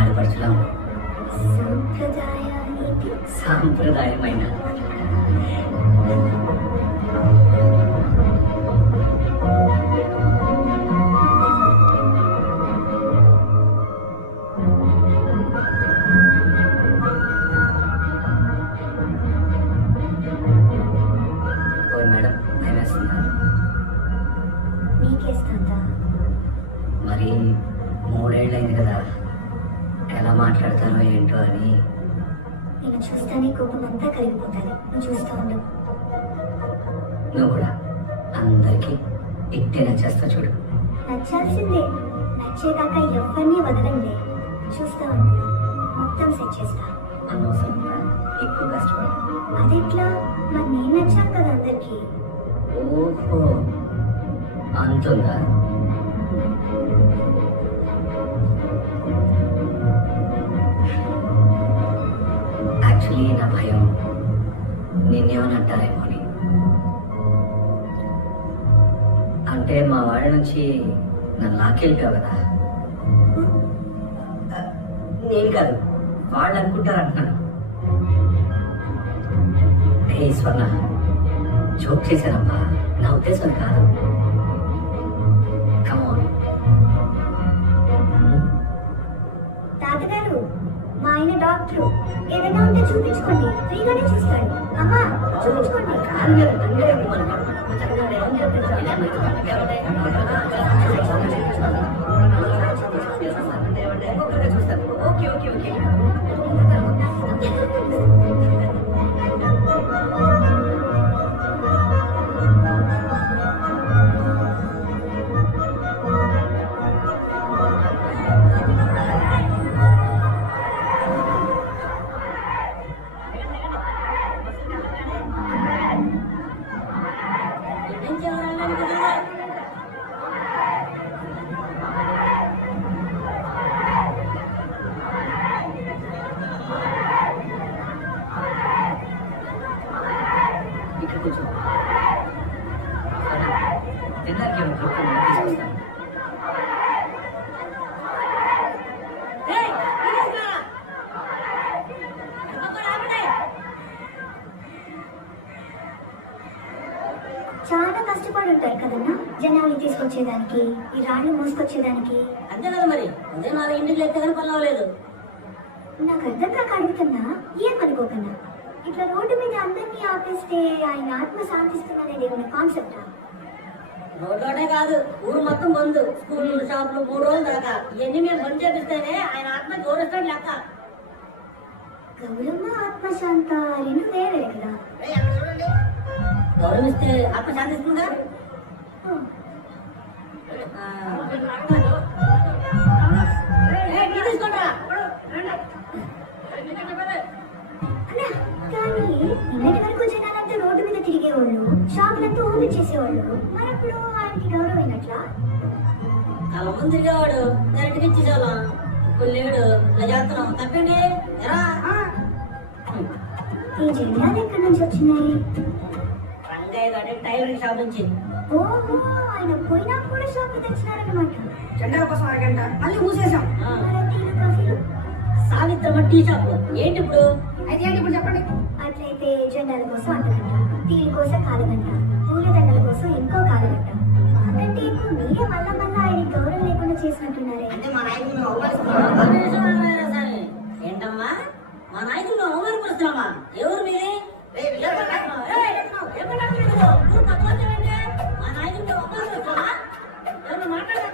ఆడపడుచులా సాంప్రదాయానికి సాంప్రదాయమైన మేడం భయమేస్తుందా? నీకేస్తుందా? మరి 3 ఏళ్ళైంది కదా, ఎలా మాట్లాడతానో ఏంటో అని. నేను చూస్తానే కోపం అంతా కలిగిపోతాను. నువ్వు చూస్తూ ఉండు. నువ్వు కూడా అందరికీ ఇట్టే నచ్చేస్తా చూడు. నచ్చాల్సిందే. నచ్చేదాకా ఎవరిని వదలండి. చూస్తూ ఉండు, మొత్తం సెట్ చేస్తా. అనవసరంగా ఎక్కువ కష్టపడు. అదెట్లా? మరి నేను నచ్చాను కదా అందరికీ. ఓహో, అంతుందా? యాక్చువల్లీ నా భయం నిన్నేమని అంటారేమో అని. అంటే మా వాళ్ళ నుంచి నన్ను లాక్కెళ్ళిపోయావు కదా. నేను కాదు, వాళ్ళు అనుకుంటారు అంటున్నాను. ఏ స్వర్ణ, జోక్ చేశానమ్మా, నా ఉద్దేశం కాదు. కమాన్. తాతగారు, మా ఆయన డాక్టరు. ఏదైనా ఉంటే చూపించుకోండి, ఫ్రీగానే చూస్తాడు. అమ్మా, చూపించుకోండి. Okay okay okay. ఇక్కడ కూర్చో. తిన్నాకే తీసుకొస్తాను. చాలా కష్టపడి ఉంటారు కదన్నా, జనాల్ని తీసుకొచ్చేదానికి, ఈ రాళ్ళు మోసుకొచ్చేదానికి. అంతే కదా మరి. అదే 4 ఇంటికి లెక్క కానీ పని అవ్వలేదు. నాకు అర్థం కాక అడుగుతున్నా, ఏమనుకోకన్నా. ఇట్లా రోడ్డు మీద అందరినీ ఆపేస్తే ఆయన ఆత్మ శాంతిస్తుందనేది ఏమైనా కాన్సెప్టా? రోడ్లోనే కాదు, ఊరు మొత్తం బంద్. స్కూళ్ళు, షాపులు 3 రోజుల దాకా. ఇవన్నీ మేము బంద్ చేపిస్తేనే ఆయన ఆత్మ గౌరవిస్తాడు లెక్క. గౌరమ్మ ఆత్మశాంత రెండు వేరే కదా. గౌరవిస్తే ఆత్మ శాంతిస్తుందా? తీసుకోండి. కానీ నిన్నటి వరకు జనాలంతా రోడ్డు మీద తిరిగేవాళ్ళు, షాపులంతా ఓపెన్ చేసేవాళ్ళు. మరప్పుడు ఆయనకి గౌరవమైనట్లా? వాళ్ళ ముందు తిరిగేవాడు, డైరెక్ట్గా ఇచ్చేసేవాళ్ళం. ఇప్పుడు లేడు, ఇలా చేస్తున్నాం. తప్పండి. ఎరా ఈ జెండాలు ఎక్కడి నుంచి వచ్చినాయి? రంగయ్య గారి టైలరింగ్ షాప్ నుంచి. ఓహో, ఆయన పోయినా కూడా షాప్ తెచ్చినారనమాట. జెండా కోసం అరగంట మళ్ళీ మూసేసాం. కాఫీలు సావిత్రమ్మ టీ షాప్. ఏంటి ఇప్పుడు? అయితే ఏంటి ఇప్పుడు చెప్పండి. అట్లయితే జెండాల కోసం అర్ధగంట, టీల కోసం కాలగంట, పూలదండల కోసం ఇంకో కాలగంట. మాకంటే ఎక్కువ మీరే మళ్ళా ఆయన గౌరవం లేకుండా చేసినట్టున్నారే. అంటే మా నాయకులను అవమానిస్తున్నాం. ఏంటమ్మా, మా నాయకులను అవమానపరుస్తున్నామా? ఎవరు మీది? మా నాయకులు అవమానపరుస్తున్నామా? ఎవరు మాట్లాడేది?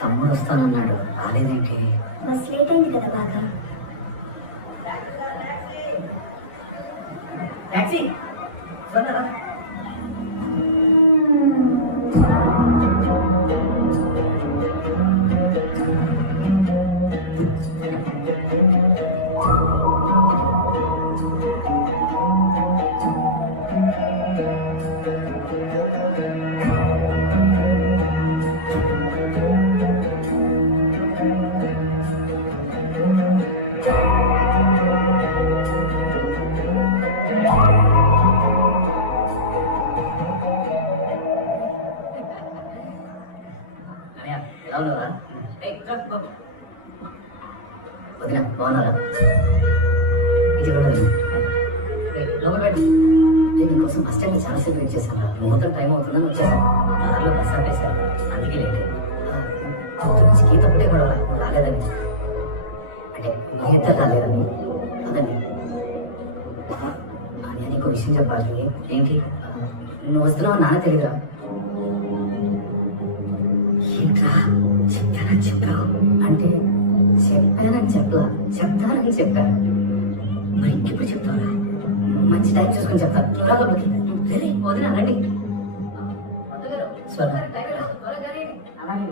తమ్ముడు వస్తానన్నాడు, రాలేదేంటి? బస్ లేట్ అయింది కదా బాగా. టాక్సీ ఎలా ఉన్నారా? వదినా బాగున్నారా? ఇది కూడా లోపల పెట్టు. నేను నీకోసం బస్ స్టాండ్ చాలాసేపు వెయిట్ చేశాను. ముహూర్తం టైం అవుతుందని వచ్చేసాను. దారిలో బస్ ఆపేశాను, అందుకే లేట్ అయింది. నుంచి గీత ఒకటే గొడవ రాలేదని, అంటే మీ ఇద్దరు రాలేదని. అదండి నేను నీకు విషయం చెప్పాలి. ఏంటి నువ్వు వస్తున్నావు నాన్న తెలియదురా? ఏంట్రా చెప్తానని చెప్పావు అంటే చెప్పానని చెప్తానని చెప్పాను. మరి ఇంకెప్పుడు చెప్తావురా? మంచి టైం చూసుకొని చెప్తాను. లోపలికి సరే వదిన రండి. స్వర్ణ అలాగే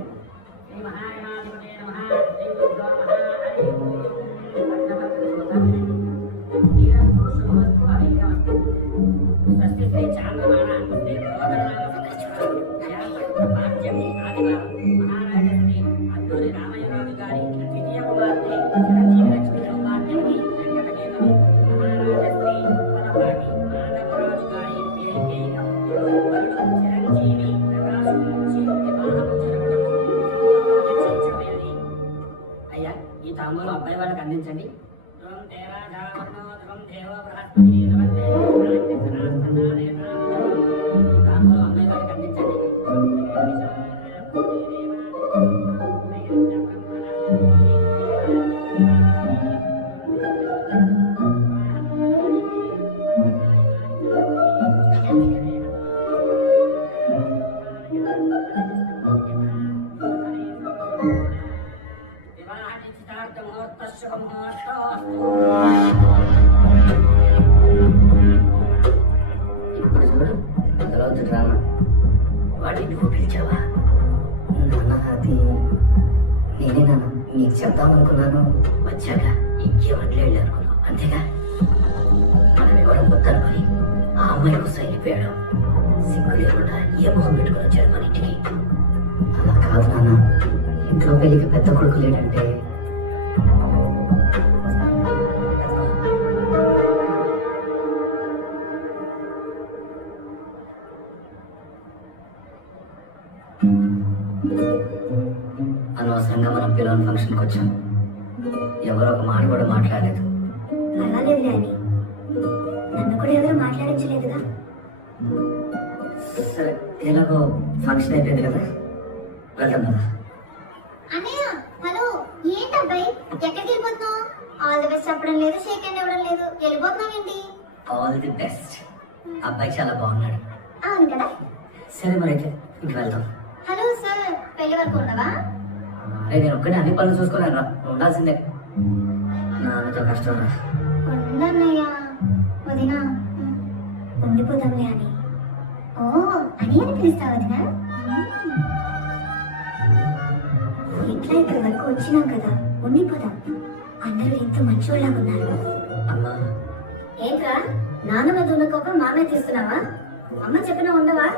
అయ్యా ఈ తాంబూలం అబ్బాయి వాళ్ళకి అందించండి. ఇప్పుడు చూడు తర్వాత డ్రామా. వాడిని నువ్వు పిలిచావా? నాన్న అది నేనే నాన్న. నీకు చెప్దామనుకున్నాను, వచ్చాక ఇంకేమట్లే వెళ్ళానుకున్నావు అంతేగా. మనం ఎవరం వద్దనుకొని ఆ అమ్మాయి కోసం వెళ్ళిపోయాడు. సిగ్గు లేకుండా ఏ మొహం పెట్టుకుని వచ్చాడు మన ఇంటికి. అలా కాదు నాన్న, ఇంట్లో పెళ్ళికి పెద్ద కొడుకు లేడంటే అనవసరంగా మనం పిల్లల ఫంక్షన్కి వచ్చాం. ఎవరో ఒక మాట కూడా మాట్లాడలేదు. పర్వాలేదు డాడీ, నన్ను కూడా ఎవరు మాట్లాడించలేదుగా. సరే ఎలాగో ఫంక్షన్ అయిపోయింది కదా, వెళ్దాం కదా. అన్నయ్య హలో, ఏంటి అబ్బాయి ఎక్కడికి వెళ్ళిపోతున్నావు? ఆల్ ది బెస్ట్ చెప్పడం లేదు, షేక్ హ్యాండ్ ఇవ్వడం లేదు, వెళ్ళిపోతున్నావు ఏంటి? All the best. అబ్బాయి చాలా బాగున్నాడు. అవును కదా. సరే మరి అయితే ఇంటికి వెళ్దాం. హలో సార్, పెళ్లి వరకు ఉండవా? అరే నేను ఒక్కడే అన్ని పనులు చూసుకోలేను రా, ఉండాల్సిందే. నాన్నతో కష్టం రా. ఉండన్నయ్య వదినా, ఉండిపోదాంలే అని. ఓ అని అని పిలుస్తావు వదినా? ఎట్లా ఇక్కడి వరకు వచ్చినాం కదా, ఉండిపోదాం. అందరూ ఎంతో మంచోళ్ళగా ఉన్నారు. అమ్మా ఏంట్రా నాన్న మీద ఉన్న కోపం మామే తీస్తున్నావా? అమ్మ చెప్పినా ఉండవా?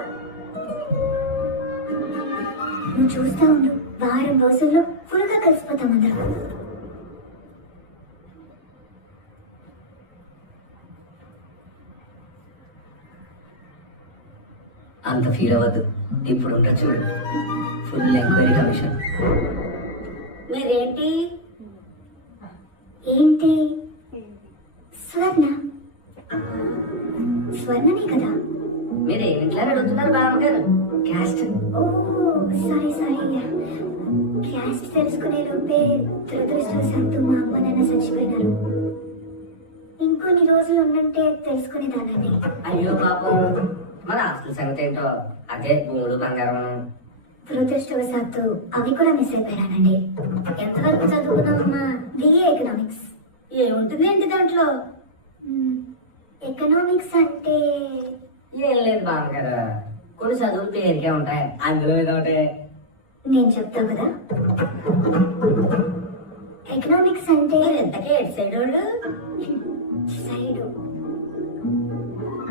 నువ్వు చూస్తా ఉండు, వారం రోజుల్లో ఫుల్గా కలిసిపోతాం అందరం. అంత ఫీల్ అవ్వద్దు, ఇప్పుడు ఉంటా చూడు, ఫుల్ ఎంక్వైరీ కమిషన్. మీరేంటి ఏంటి? స్వర్ణ స్వర్ణనే కదా? మీరు ఏమిట్లా అడుగుతున్నారు బామ్మగారు? క్యాస్ట్ ఓ సారీ సారీ, క్యాస్ట్ తెలుసుకునే లోపే దురదృష్టవశాత్తు మా అమ్మ నాన్న చచ్చిపోయినారు. ఇంకొన్ని రోజులు ఉండంటే తెలుసుకునేదాన్ని. అయ్యో పాపం, మరి అసలు సంగతి ఏంటో? అదే భూములు బంగారం. దురదృష్టవశాత్తు అవి కూడా మిస్ అయిపోయానండి. ఎంతవరకు చదువుకున్నామమ్మా? BA economics. ఏముంటుంది ఏంటి దాంట్లో? ఎకనామిక్స్ అంటే ఏం లేదు బామ్మగారు, కొన్ని చదువులు పేరుకే ఉంటాయి, అందులో ఏదో ఒకటి. నేను చెప్తా కదా. ఎకనామిక్స్ అంటే మీరు ఎంతకే ఎటు సైడ్ వాళ్ళు? సైడ్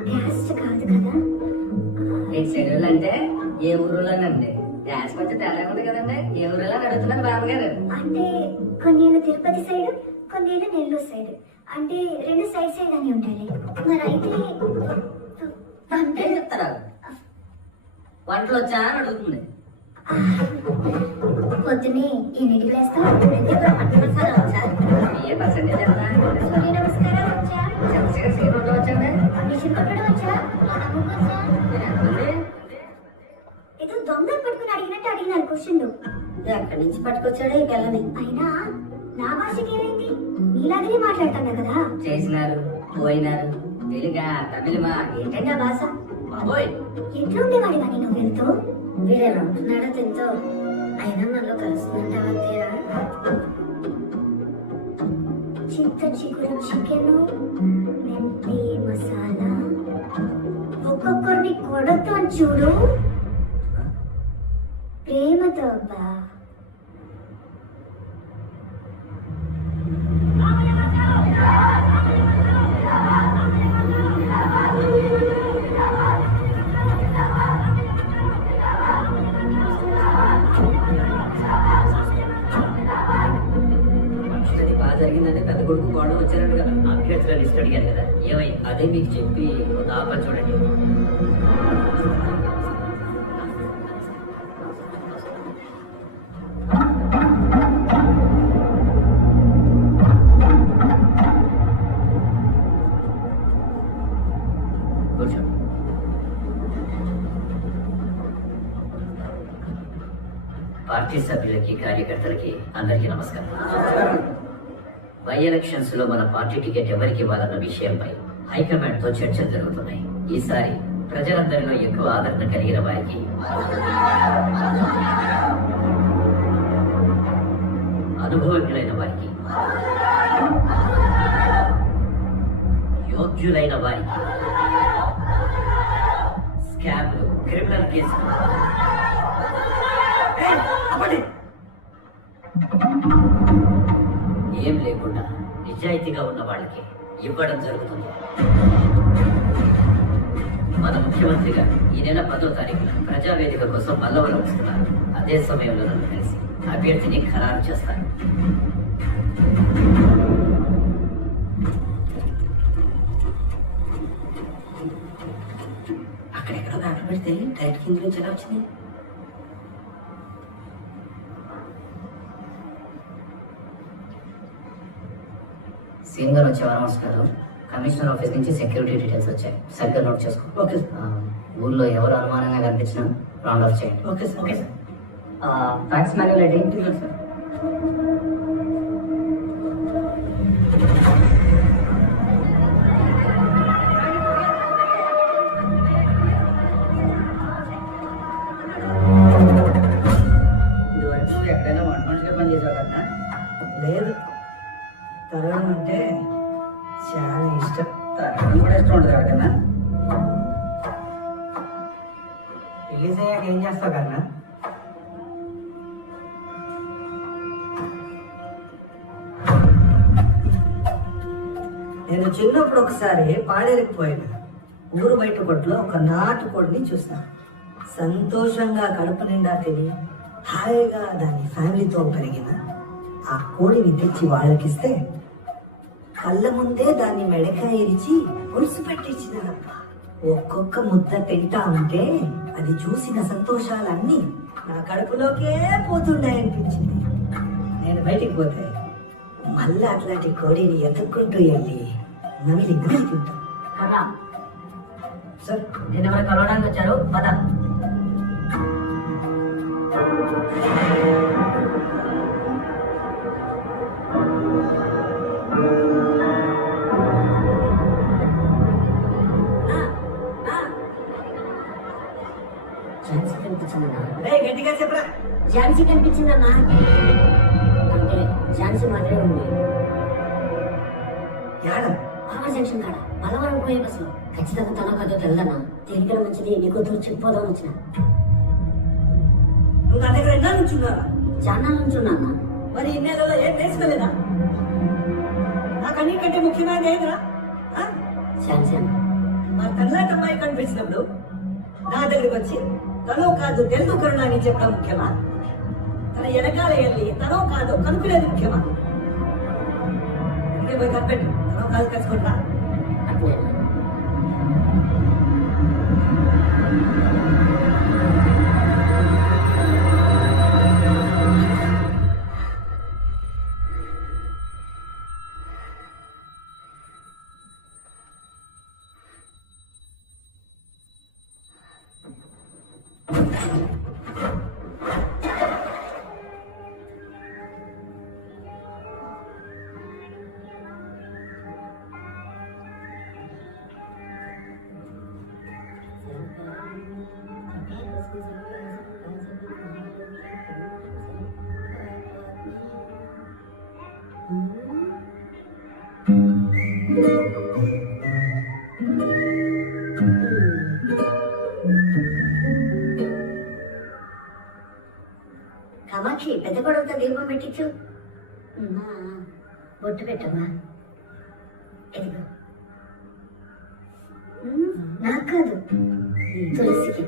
క్యాస్ట్ కాదు కదా. ఎటు సైడ్ వాళ్ళు అంటే ఏ ఊరులోనండి? గ్యాస్ కొంచెం తేడా ఉంది కదండి. ఏ ఊరిలో అడుగుతున్నారు బామ్మగారు? అంటే కొన్నేళ్ళు తిరుపతి సైడ్, కొన్నేళ్ళు నెల్లూరు సైడ్, అంటే రెండు సైడ్ సైడ్ అని ఉంటాయి. మరి అయితే అంటే చెప్తారా? వంటలు వచ్చా అని అడుగుతుంది. పొద్దున్నే ఎన్నింటికి లేస్తావు? ఏ పర్సెంటేజ్ ఎంత? సూర్య నమస్కారం వచ్చా? చంద్రశేఖర్ రోజు వచ్చాను. మిషన్ కొట్టడం వచ్చా? ఎంతుంది? ఏదో దొంగలు పట్టుకుని అడిగినట్టు అడిగినారు క్వశ్చన్లు. ఎక్కడి నుంచి పట్టుకొచ్చాడే ఈ పిల్లని? అయినా నా భాషకి ఏమైంది? నీలాగనే మాట్లాడతాను కదా. చేసినారు పోయినారు తెలుగా తమిళమా ఏంటంటే ఆ భాష బాబోయ్. ఎట్లుండేవాడి కానీ నువ్వు వెళ్తూ? వీడేలా ఉంటున్నాడో తింటూ అయినా మనలో కలుస్తుందంటావా తీరా? చింత చిగురు చికెన్, మెంతి మసాలా, ఒక్కొక్కరిని కొడతాను చూడు ప్రేమతో అబ్బా. అది బాగా జరిగిందంటే పెద్ద కొడుకు గొడవ వచ్చారని కదా అభ్యర్థుల లిస్ట్ అడిగారు కదా ఏమై అదే మీకు చెప్పి ఒక ఆఫర్ చూడండి. కూర్చోండి. పార్టీ సభ్యులకి కార్యకర్తలకి అందరికీ నమస్కారం. బై ఎలక్షన్స్ లో మన పార్టీ టికెట్ ఎవరికి ఇవ్వాలన్న విషయంపై హైకమాండ్ తో చర్చలు జరుగుతున్నాయి. ఈసారి ప్రజలందరిలో ఎక్కువ ఆదరణ కలిగిన వారికి అనుభవజ్ఞులైన వారికి యోగ్యులైన వారికి స్కామ్లు క్రిమినల్ కేసులు ఏం లేకుండా నిజాయితీగా ఉన్న వాళ్ళకి ఇవ్వడం జరుగుతుంది. మన ముఖ్యమంత్రిగా ఈ నెల 10వ తారీఖున ప్రజావేదిక కోసం మల్లవరం వస్తున్నారు. అదే సమయంలో నన్ను కలిసి అభ్యర్థిని ఖరారు చేస్తారు. అక్కడెక్కడో దాకా పెడితే టైట్ కింద నుంచి ఎలా వచ్చింది? సీఎం గారు వచ్చే వారం వస్తున్నారు. కమిషనర్ ఆఫీస్ నుంచి సెక్యూరిటీ డీటెయిల్స్ వచ్చాయి. సరిగ్గా నోట్ చేసుకో. Okay sir. ఊళ్ళో ఎవరు అనుమానంగా కనిపించినా రౌండ్ ఆఫ్ చేయండి. Okay sir. Okay sir. Fax manual ఏంటి సార్? ఇదివరకు ఎక్కడైనా వంట మనిషిగా పనిచేసావు కదా? లేదు, తరగడం అంటే చాలా ఇష్టం. తరగడం కూడా ఇష్టం ఉంటుంది కదా? రిలీజ్ అయ్యాక ఏం చేస్తావు కన్నా? నేను చిన్నప్పుడు ఒకసారి పాడేరికి పోయాను. ఊరు బయట కొట్లో ఒక నాటుకోడిని చూసాను. సంతోషంగా కడుపు నిండా తిని హాయిగా దాని ఫ్యామిలీతో పెరిగిన ఆ కోడిని తెచ్చి వాళ్ళకిస్తే కళ్ళ ముందే దాన్ని మెడకాయ ఇరిచి పులుసు పెట్టించినారప్ప. ఒక్కొక్క ముద్ద తింటా ఉంటే అది చూసిన సంతోషాలన్నీ నా కడుపులోకే పోతున్నాయనిపించింది. నేను బయటికి పోతే మళ్ళీ అట్లాంటి కోడిని ఎత్తుక్కుంటూ వెళ్ళి నమిలి తింటాం. కదా సార్, నేను ఎవరు కలవడానికి వచ్చారు పద. ఝాన్సీ కనిపించిందన్నా. గట్టిగా చెప్పరా. ఝాన్సీ కనిపించిందన్నా. అంటే ఝాన్సీ మాత్రమే ఉంది. యాడ పవర్ జంక్షన్ కాడ బలవరం పోయే బస్సులో. ఖచ్చితంగా తన కథ తెల్లదన్నా. తేలికల మంచిది నీకు చెప్పిపోదాం వచ్చిన. నువ్వు నా దగ్గర ఎన్నా నుంచున్నారా? జానాల నుంచి ఉన్నా. మరి ఇన్నేళ్ళలో ఏం నేర్చుకోలేదా? నాకు అన్నిటికంటే ముఖ్యమైనది ఏంద్రా? ఝాన్సీ అన్న మా తల్లాట అమ్మాయి కనిపించినప్పుడు నా దగ్గరికి వచ్చి తనో కాదు తెలుగు కరుణ అని చెప్పడం ముఖ్యమా? తన వెనకాల వెళ్ళి తనో కాదు కనుక్కునేది ముఖ్యమా? అందుకే పోయి కనిపెట్టు. తనో కాదు కలుసుకుంటా. అట్లే కామాక్షి పెద్ద కొడవతో దీపం పెట్టించు. బొట్టు పెట్టమ్మా. ఎదిగో. నాకు కాదు, తులసికి.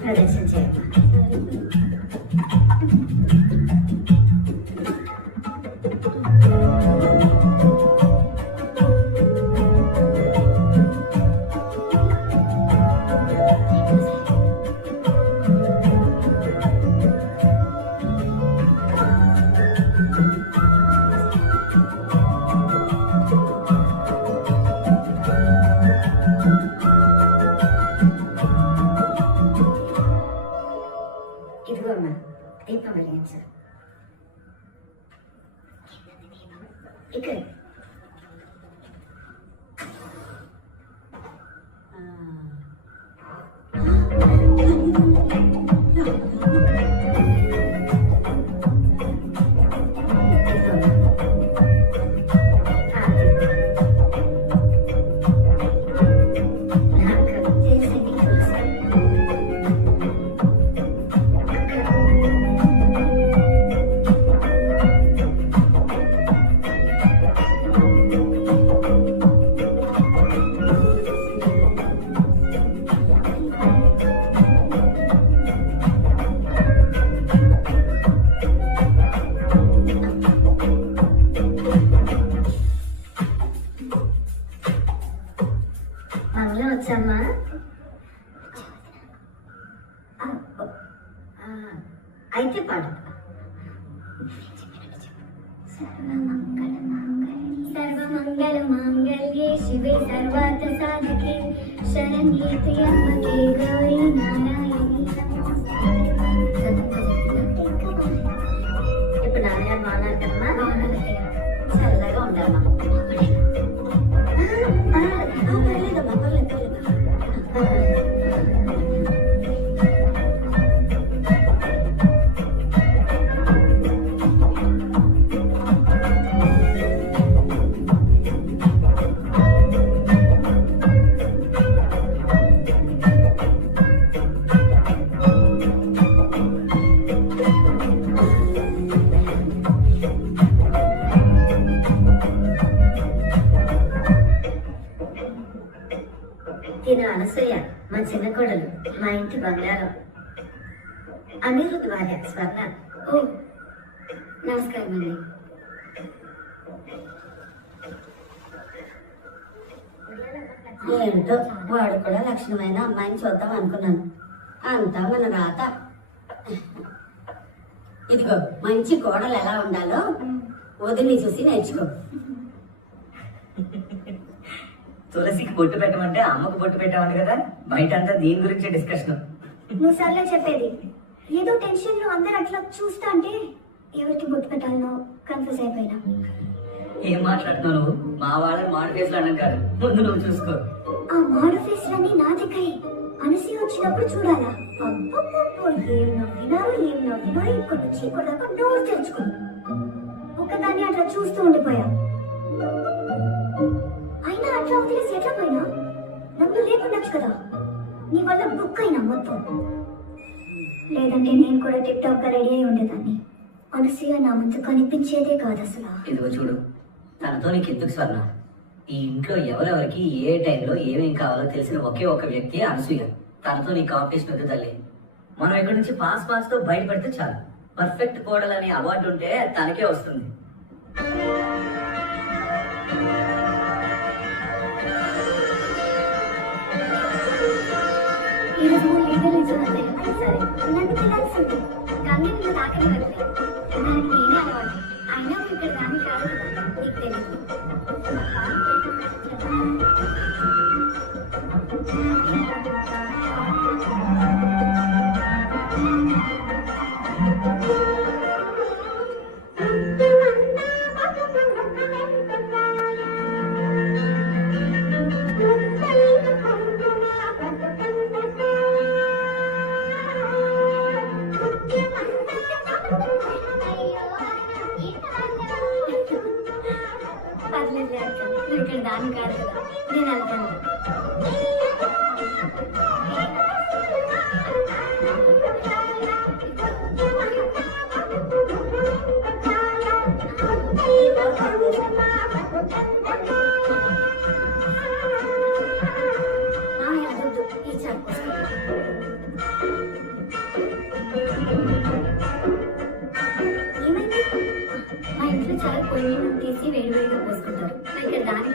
ప్రదర్శన చేయమ్మా. ఇదిగో అమ్మా, దీపం వెలిగించు. ఇక్కడ మంగళం వచ్చమ్మా. అయితే పాడు. సర్వమంగళ మాంగళ్యే శివే సర్వార్థ సాధకే శరణ్యే త్ర్యంబకే గౌరీ నారాయణి ఇప్పుడు నాన్నగారు బాగున్నారు కదమ్మా? చల్లగా ఉండాలమ్మా. తిను అనసూయ, మా చిన్న కోడలు, మా ఇంటి బంగారం. అనిరుద్ భార్య స్వర్ణ. ఓ నమస్కారం అండి. ఏంటో వాడు కూడా లక్షణమైన అమ్మాయిని చూద్దాం అనుకున్నాను. అంతా మన రాత. ఇదిగో మంచి కోడలు ఎలా ఉండాలో వదిలి చూసి నేర్చుకో. తులసికి బొట్టు పెట్టమంటే అమ్మకు బొట్టు పెట్టామని కదా, బయట అంతా దీని గురించే డిస్కషన్. నువ్వు సర్లే చెప్పేది. ఏదో టెన్షన్ లో అందరు అట్లా చూస్తా అంటే ఎవరికి బొట్టు పెట్టాలనో కన్ఫ్యూజ్ అయిపోయినా. ఏం మాట్లాడుతున్నావు నువ్వు? మా వాళ్ళని మాడు ఫేస్లో అన్నం కాదు, ముందు నువ్వు చూసుకో. ఆ మాడు ఫేస్ లన్నీ నా దగ్గరే. అనసి వచ్చినప్పుడు చూడాలా. అబ్బబ్బబ్బో, ఏం నవ్వినారు ఇక్కడ నుంచి ఇక్కడ దాకా డోర్ తెరుచుకుని ఒకదాన్ని అట్లా చూస్తూ ఉండిపోయా. అయినా అట్లా వదిలేసి ఎట్లా పోయినా? నన్ను లేకుండొచ్చు కదా. నీ వల్ల బుక్ అయినా మొత్తం. లేదంటే నేను కూడా టిప్ టాప్ గా రెడీ అయి ఉండేదాన్ని. అనసూయ నా ముందు కనిపించేదే కాదు అసలు. ఇదిగో చూడు, తనతో నీకు ఎందుకు స్వర్ణ? ఈ ఇంట్లో ఎవరెవరికి ఏ టైంలో ఏమేం కావాలో తెలిసిన ఒకే ఒక వ్యక్తి అనసూయ. తనతో నీ కాంపిటీషన్ వద్దు తల్లి. మనం ఇక్కడ నుంచి పాస్ తో బయటపడితే చాలు. పర్ఫెక్ట్ కోడలు అనే అవార్డు ఉంటే తనకే వస్తుంది. ఈరోజు లీగల్ ఇచ్చిన సరే నన్ను పిలాల్సింది. కానీ నిన్ను తాకని వదిలే. దానికి నేనే అలవాటు. అయినా ఇక్కడ కానీ కాదు కదా, నీకు తెలియదు. పర్లేదు అక్క, నువ్వు ఇక్కడ దాని కాదు కదా, నేను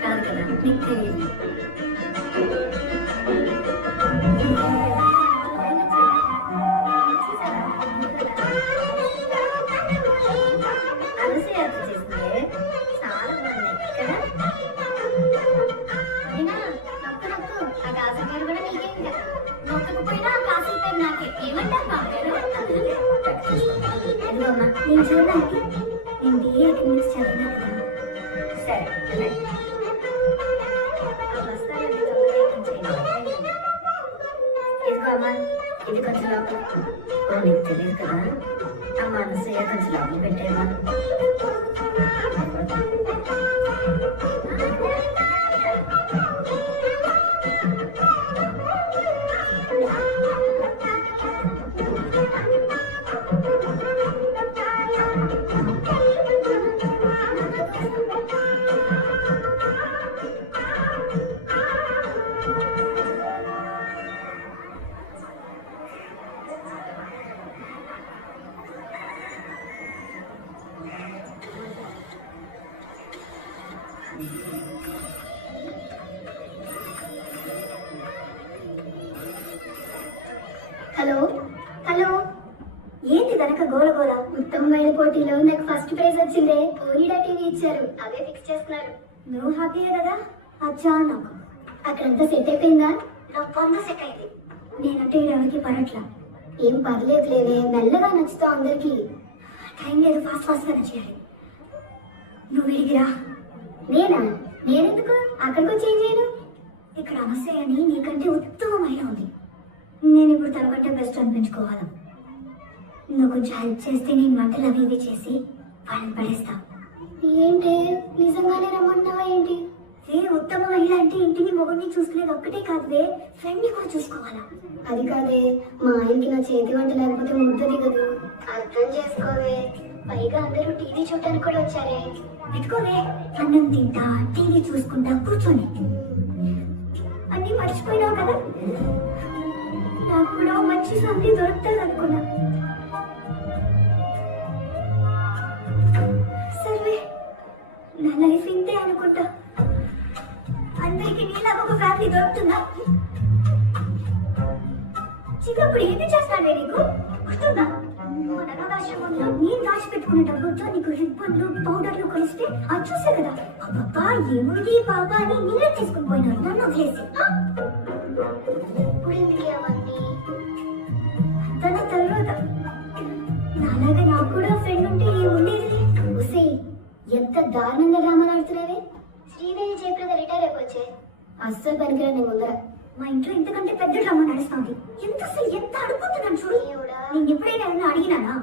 కాదు కదా, నీకు తెలియదు. అనసూయ చేస్తే చాలా బాగుంది కదా. అయినా నొక్కు నొక్కు, ఆ కాసు పేరు కూడా నీకే ఇంకా. నొక్కకపోయినా ఆ కాసు పేరు నాకే. ఏమంటారు మా పేరు? అదిగోమ్మా, నేను చూడడానికి నేను బిఏ ఎకనామిక్స్ చదివినా కదా. సరే అలాగే. ఆ బస్తాలన్నీ తొందరగా ఎక్కించేయండి. ఇదిగో అమ్మా, ఇది కొంచెం లోపల. ఓ నీకు తెలియదు కదా, అమ్మ అనసూయ కొంచెం లోపల పెట్టేవా. హలో హలో, ఏంటి వెనక గోల గోల? ఉత్తమమైన పోటీలో నాకు ఫస్ట్ ప్రైజ్ వచ్చిందే. ఓనిడా టీవీ ఇచ్చారు, అదే ఫిక్స్ చేస్తున్నారు. నువ్వు హ్యాపీయే కదా? అచ్చా, నాకు అక్కడంతా సెట్ అయిపోయిందా? నాకు కొంత సెట్ అయింది. నేనంటే ఎవరికి పడట్లా. ఏం పర్లేదు లేవే, మెల్లగా నచ్చుతావు అందరికి. టైం లేదు, ఫాస్ట్ ఫాస్ట్గా నచ్చేయాలి. నువ్వు విడిగిరా. నేనెందుకు అక్కడికి వచ్చి ఏం చేయను? ఇక్కడ అనసూయ అని నీకంటే ఉత్తమమైన ఉంది. నేను ఇప్పుడు తనకంటే బెస్ట్ అనిపించుకోవాలి. నువ్వు కొంచెం హెల్ప్ చేస్తే నేను వంటలు అవి ఇవి చేసి వాళ్ళని పడేస్తా. ఏంటి, నిజంగానే రమ్మంటావా ఏంటి? ఉత్తమ మహిళ అంటే ఇంటిని మొగుడిని చూసుకునేది ఒక్కటే కాదువే, ఫ్రెండ్ ని కూడా చూసుకోవాలా. అది కాదే, మా ఆయనకి నా చేతి వంట లేకపోతే ముద్ద దిగదు. అర్థం చేసుకోవే. పైగా అందరూ టీవీ చూడటానికి కూడా వచ్చారే. పెట్టుకోవే, అన్నం తింటా టీవీ చూసుకుంటా కూర్చొని. అన్నీ మర్చిపోయినావు కదా. నాకు కూడా మంచి ఫ్యామిలీ దొరుకుతుంది అనుకున్నా. సరే, నా లైఫ్ ఇంతే అనుకుంటా. అందరికి నీలా ఒక ఫ్యామిలీ దొరుకుతుందా? చిన్నప్పుడు ఏమి చేస్తానే నీకు గుర్తుందా? అనాథాశ్రమంలో నేను దాచి పెట్టుకునే డబ్బులతో నీకు రిబ్బన్లు పౌడర్లు కొలిస్తే అది చూసే కదా అబ్బా ఏముంది బాబా అని నీళ్ళే తీసుకుని పోయినారు నన్ను వదిలేసి. ఇప్పుడు ఎందుకు అవన్నీ? తన తర్వాత నాలాగా నాకు కూడా ఫ్రెండ్ ఉంటే ఏముండేది. ఉసే, ఎంత దారుణంగా డ్రామాలు ఆడుతున్నావే. శ్రీదేవి జయప్రద రిటైర్ అయిపోవచ్చే. అస్సలు పనికిరా నీ ముందర. మా ఇంట్లో ఇంతకంటే పెద్ద డ్రామా నడుస్తుంది. ఎంత అడుగుతున్నాను చూడు. నేను ఎప్పుడైనా ఏమన్నా అడిగినానా?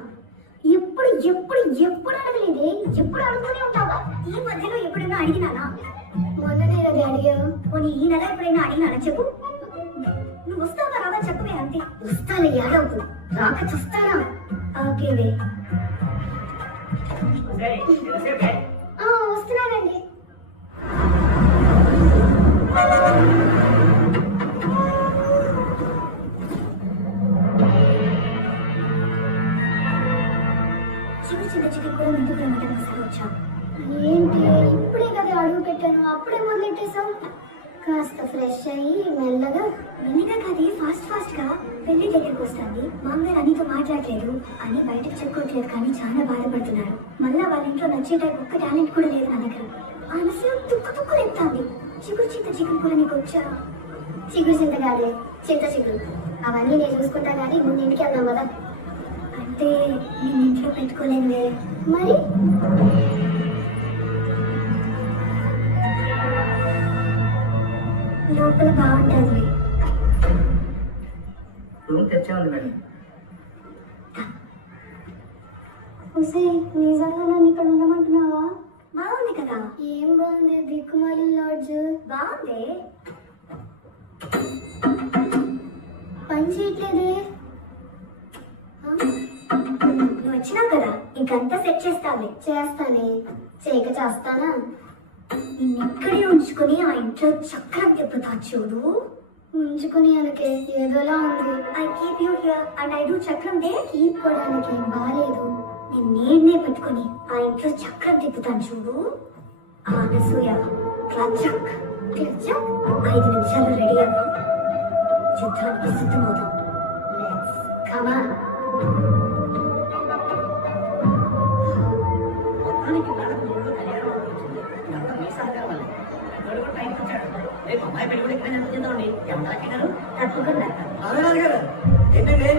ఎప్పుడు ఎప్పుడు ఎప్పుడు అడగలేదే. ఎప్పుడు అడుగుతూనే ఉంటావా? ఈ మధ్యలో ఎప్పుడైనా అడిగినానా? మొన్ననే అది అడిగావు. పోనీ ఈ నెల ఎప్పుడైనా అడిగినానా చెప్పు. నువ్వు వస్తావా రావా చెప్పవే అంతే. వస్తాను, ఏడవుతు రాక చూస్తానా? ఓకేవే, వస్తున్నానండి. చికెన్ కూడా ముందుకు రమ్మంటే మసాలా వచ్చా. ఏంటి, ఇప్పుడే కదా అడుగు పెట్టాను, అప్పుడే మొదలెట్టేసాం. కాస్త ఫ్రెష్ అయ్యి మెల్లగా కాదు, ఫాస్ట్ గా పెళ్లి దగ్గరికి వస్తుంది. మామగారు అనితో మాట్లాడలేదు అని బయటకు చెప్పుకోవట్లేదు, కానీ చాలా బాధపడుతున్నాడు. మళ్ళా వాళ్ళ ఇంట్లో నచ్చే టైప్ ఒక్క టాలెంట్ కూడా లేదు నా దగ్గర. అనసూయ తుక్కు ఎత్తాంది. చిగురు చింత చికెన్ కూడా నీకు వచ్చా? చిగురు చింత కాదే, చింత చిగురు. అవన్నీ నేను చూసుకుంటా కానీ ముందు ఇంటికి వెళ్దాం కదా. అంటే నేను ఇంట్లో పెట్టుకోలేనువే. మరి లోపల బాగుంటుంది. రూమ్ తెచ్చే ఉంది మేడం. నిజంగా నన్ను ఇక్కడ ఉండమంటున్నావా? బాగుంది కదా. ఏం బాగుంది? దిక్కుమాలి లాడ్జ్ బాగుంది. పని చేయట్లేదే. నువ్వు వచ్చినావు కదా, ఇంకంతా సెట్ చేస్తావే. చేస్తానే, చేయక చేస్తానా? నిన్నెక్కడే ఉంచుకొని ఆ ఇంట్లో చక్రం తిప్పుతా చూడు. ఉంచుకుని అనకే ఏదోలా ఉంది. I keep you here and I do చక్రం దే. కీప్ కొడానికి బాలేదు. నేనే పెట్టుకొని ఆ ఇంట్లో చక్రం తిప్పుతాను చూడు. ఆ అనసూయ క్లచక్ 5 నిమిషాలు రెడీ అవ్వు. యుద్ధానికి సిద్ధమవుతాం. Let's come on. మొత్తానికి నాటకం మూడు కళ్యాణం వచ్చింది. ఇదంతా మీ సహకారం వల్లే. పెద్దోడు కూడా టైంకి వచ్చాడు. రేపు అమ్మాయి పెళ్లి కూడా ఇక్కడ జరుగుతుందండి. ఎవరు గారు తప్పకుండా. రామరాజు గారు ఏంటండి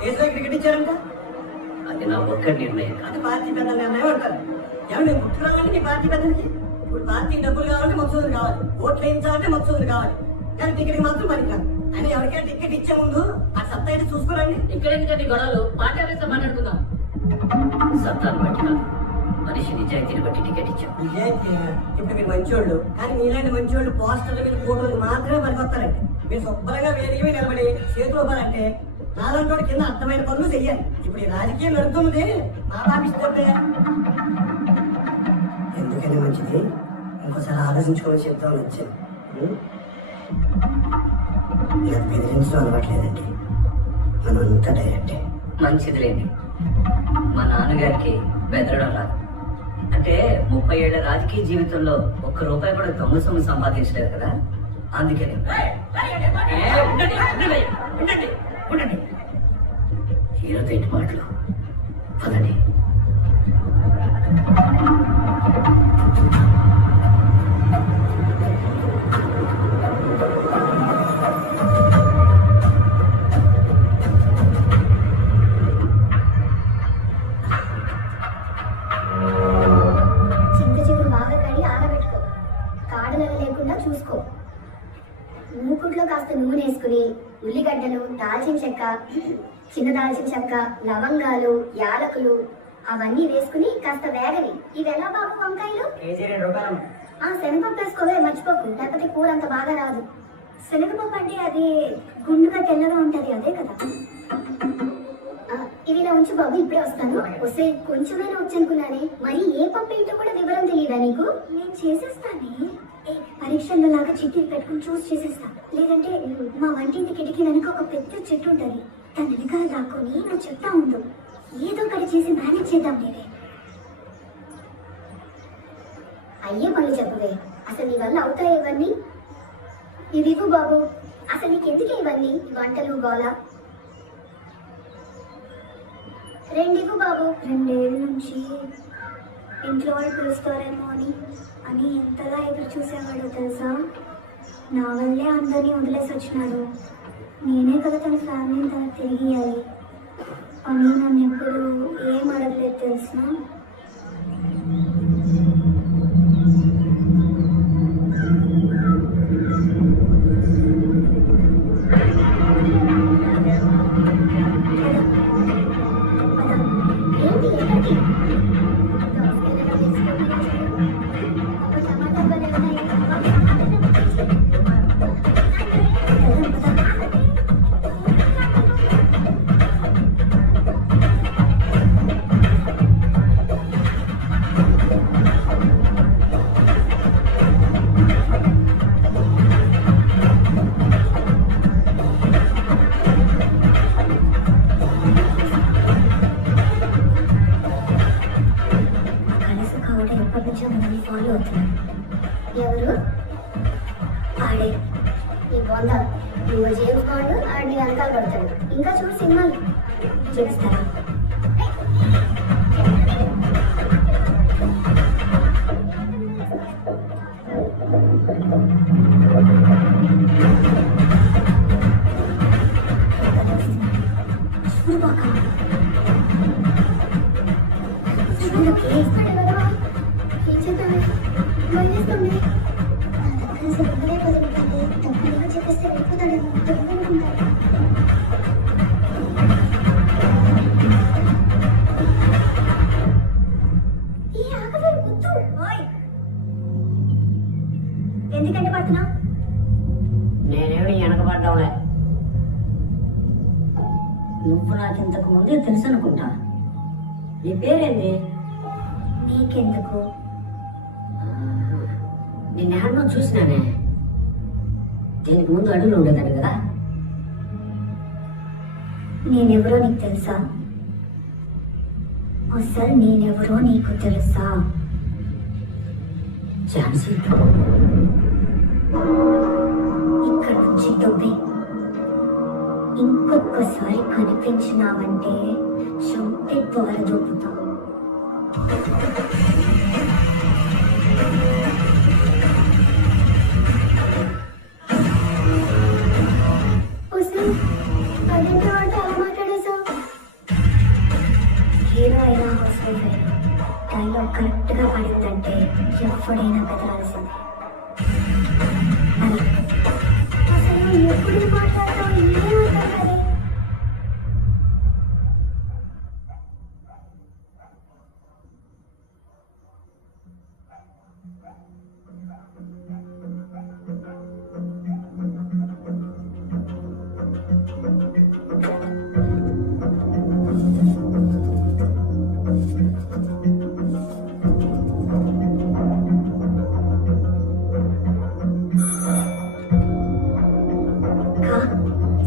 కేసులో క్రికెట్ ఇచ్చారంట? అది నా ఒక్క నిర్ణయం కాదు. అది పార్టీ పెద్దల నిర్ణయం అంటారు. ఏమండి గుర్తురాలండి మీ పార్టీ పెద్దలకి? ఇప్పుడు పార్టీకి డబ్బులు కావాలంటే మత్సూదులు కావాలి, ఓట్లు వేయించాలంటే మత్సూదులు కావాలి, కానీ టికెట్ మాత్రం పనికిరాదు. అని ఎవరికైనా టికెట్ ఇచ్చే ముందు ఆ సత్తా అయితే చూసుకోరండి. ఇక్కడ ఎందుకంటే గొడవలు పార్టీ ఆఫీస్ లో మాట్లాడుకుందాం. సత్తాను బట్టి కాదు, మనిషి నిజాయితీని బట్టి టికెట్ ఇచ్చాం. నిజాయితీ ఇప్పుడు మీరు మంచోళ్ళు, కానీ మీలాంటి మంచోళ్ళు పోస్టర్ల మీద ఫోటోలు మాత్రమే పనికొస్తారండి. మీరు శుభ్రంగా వేదిక మీద నిలబడి చేతులు ఇవ్వాలంటే నాలంటి కింద అర్థమైన పనులు చెయ్యాలి. ఇప్పుడు ఈ రాజకీయం నడుతున్నది మా పాపిస్తుంటే ఎందుకని మంచిది ఇంకోసారి ఆలోచించుకోమని చెప్తామని వచ్చాను. ఇలా బెదిరించడం అలవాట్లేదండి, మనం అంతా డైరెక్టే. మంచిదిలేండి, మా నాన్నగారికి బెదరడం రాదు. అంటే 30 ఏళ్ల రాజకీయ జీవితంలో ఒక్క రూపాయి కూడా దొంగ సొమ్ము సంపాదించలేదు కదా, అందుకని. ఉండండి హీరోతో ఇంటి మాటలు పదండి. చూసుకో. మూకుట్లో కాస్త నూనె వేసుకుని ఉల్లిగడ్డలు, దాల్చిన చెక్క, చిన్న దాల్చిన చెక్క, లవంగాలు, యాలకులు అవన్నీ వేసుకుని కాస్త వేగని. ఇవి ఎలా బాబు వంకాయలు? శనగపప్పు వేసుకోవే, మర్చిపోకు, లేకపోతే కూర అంత బాగా రాదు. శనగపప్పు అంటే అది గుండుగా తెల్లగా ఉంటది, అదే కదా. ఇవి ఇలా ఉంచు బాబు, ఇప్పుడే వస్తాను. వస్తే కొంచెమైనా వచ్చనుకున్నానే, మరి ఏ పప్పు ఏంటో కూడా వివరం తెలియదా నీకు? నేను చేసేస్తానే. పరీక్షల్లో లాగా చిట్టీలు పెట్టుకుని చూసి చేసేస్తా. లేదంటే మా వంటింటి కిటికీ వెనుక ఒక పెద్ద చెట్టు ఉంటది, దాని వెనకాల దాక్కుని నువ్వు చెప్తా ఉండు, ఏదో ఒకటి చేసి మేనేజ్ చేద్దాం. నేనే అయ్యే పనులు చెప్పవే, అసలు నీ వల్ల అవుతాయి ఇవన్నీ? ఇవి బాబు, అసలు నీకెందుకే ఇవన్నీ వంటలు గోల? రెండివ్వు బాబు. 2 ఏళ్ళ నుంచి ఇంట్లో వాళ్ళు పిలుస్తారేమో అని ఎంతగా ఎదురు చూసేవాడు తెలుసా. నా వల్లే అందరినీ వదిలేసి వచ్చినాడు. నేనే కదా తన ఫ్యామిలీని తనకు తిరిగి ఇవ్వాలి అని నన్ను ఎప్పుడు ఏం అడగలేదు తెలుసా. ఎవరు? ఆడే నీ బొంద. నువ్వు జేమ్స్ బాండ్, ఆడిని వెనకాల పడతాడు. ఇంకా చూడు సినిమాలు చూపిస్తారా? ఎందుకంటే పడుతున్నా? నేనేమి వెనకబడ్డాంలే. నువ్వు నాకు ఇంతకు ముందే తెలుసు అనుకుంటా. నీ పేరేంది? నీకెందుకు? నిన్న ఎన్నో చూసినానే. దీనికి ముందు అడుగులు ఉండేదాన్ని కదా. నేనెవరో నీకు తెలుసా? అసలు నేనెవరో నీకు తెలుసా? ఝాన్సీ ఇక్కడ నుంచి దుబ్బి ఇంకొకసారి కనిపించినావంటే చంపి త్వర దూపుతాం. హీరో అయినా హౌస్ వైఫ్ అయినా డైలాగ్ కరెక్ట్ గా పడిందంటే ఎప్పుడైనా బెదరాల్సిందే. మరి అసలు ఎప్పుడు మాట్లాడతావు ఏమంటారు?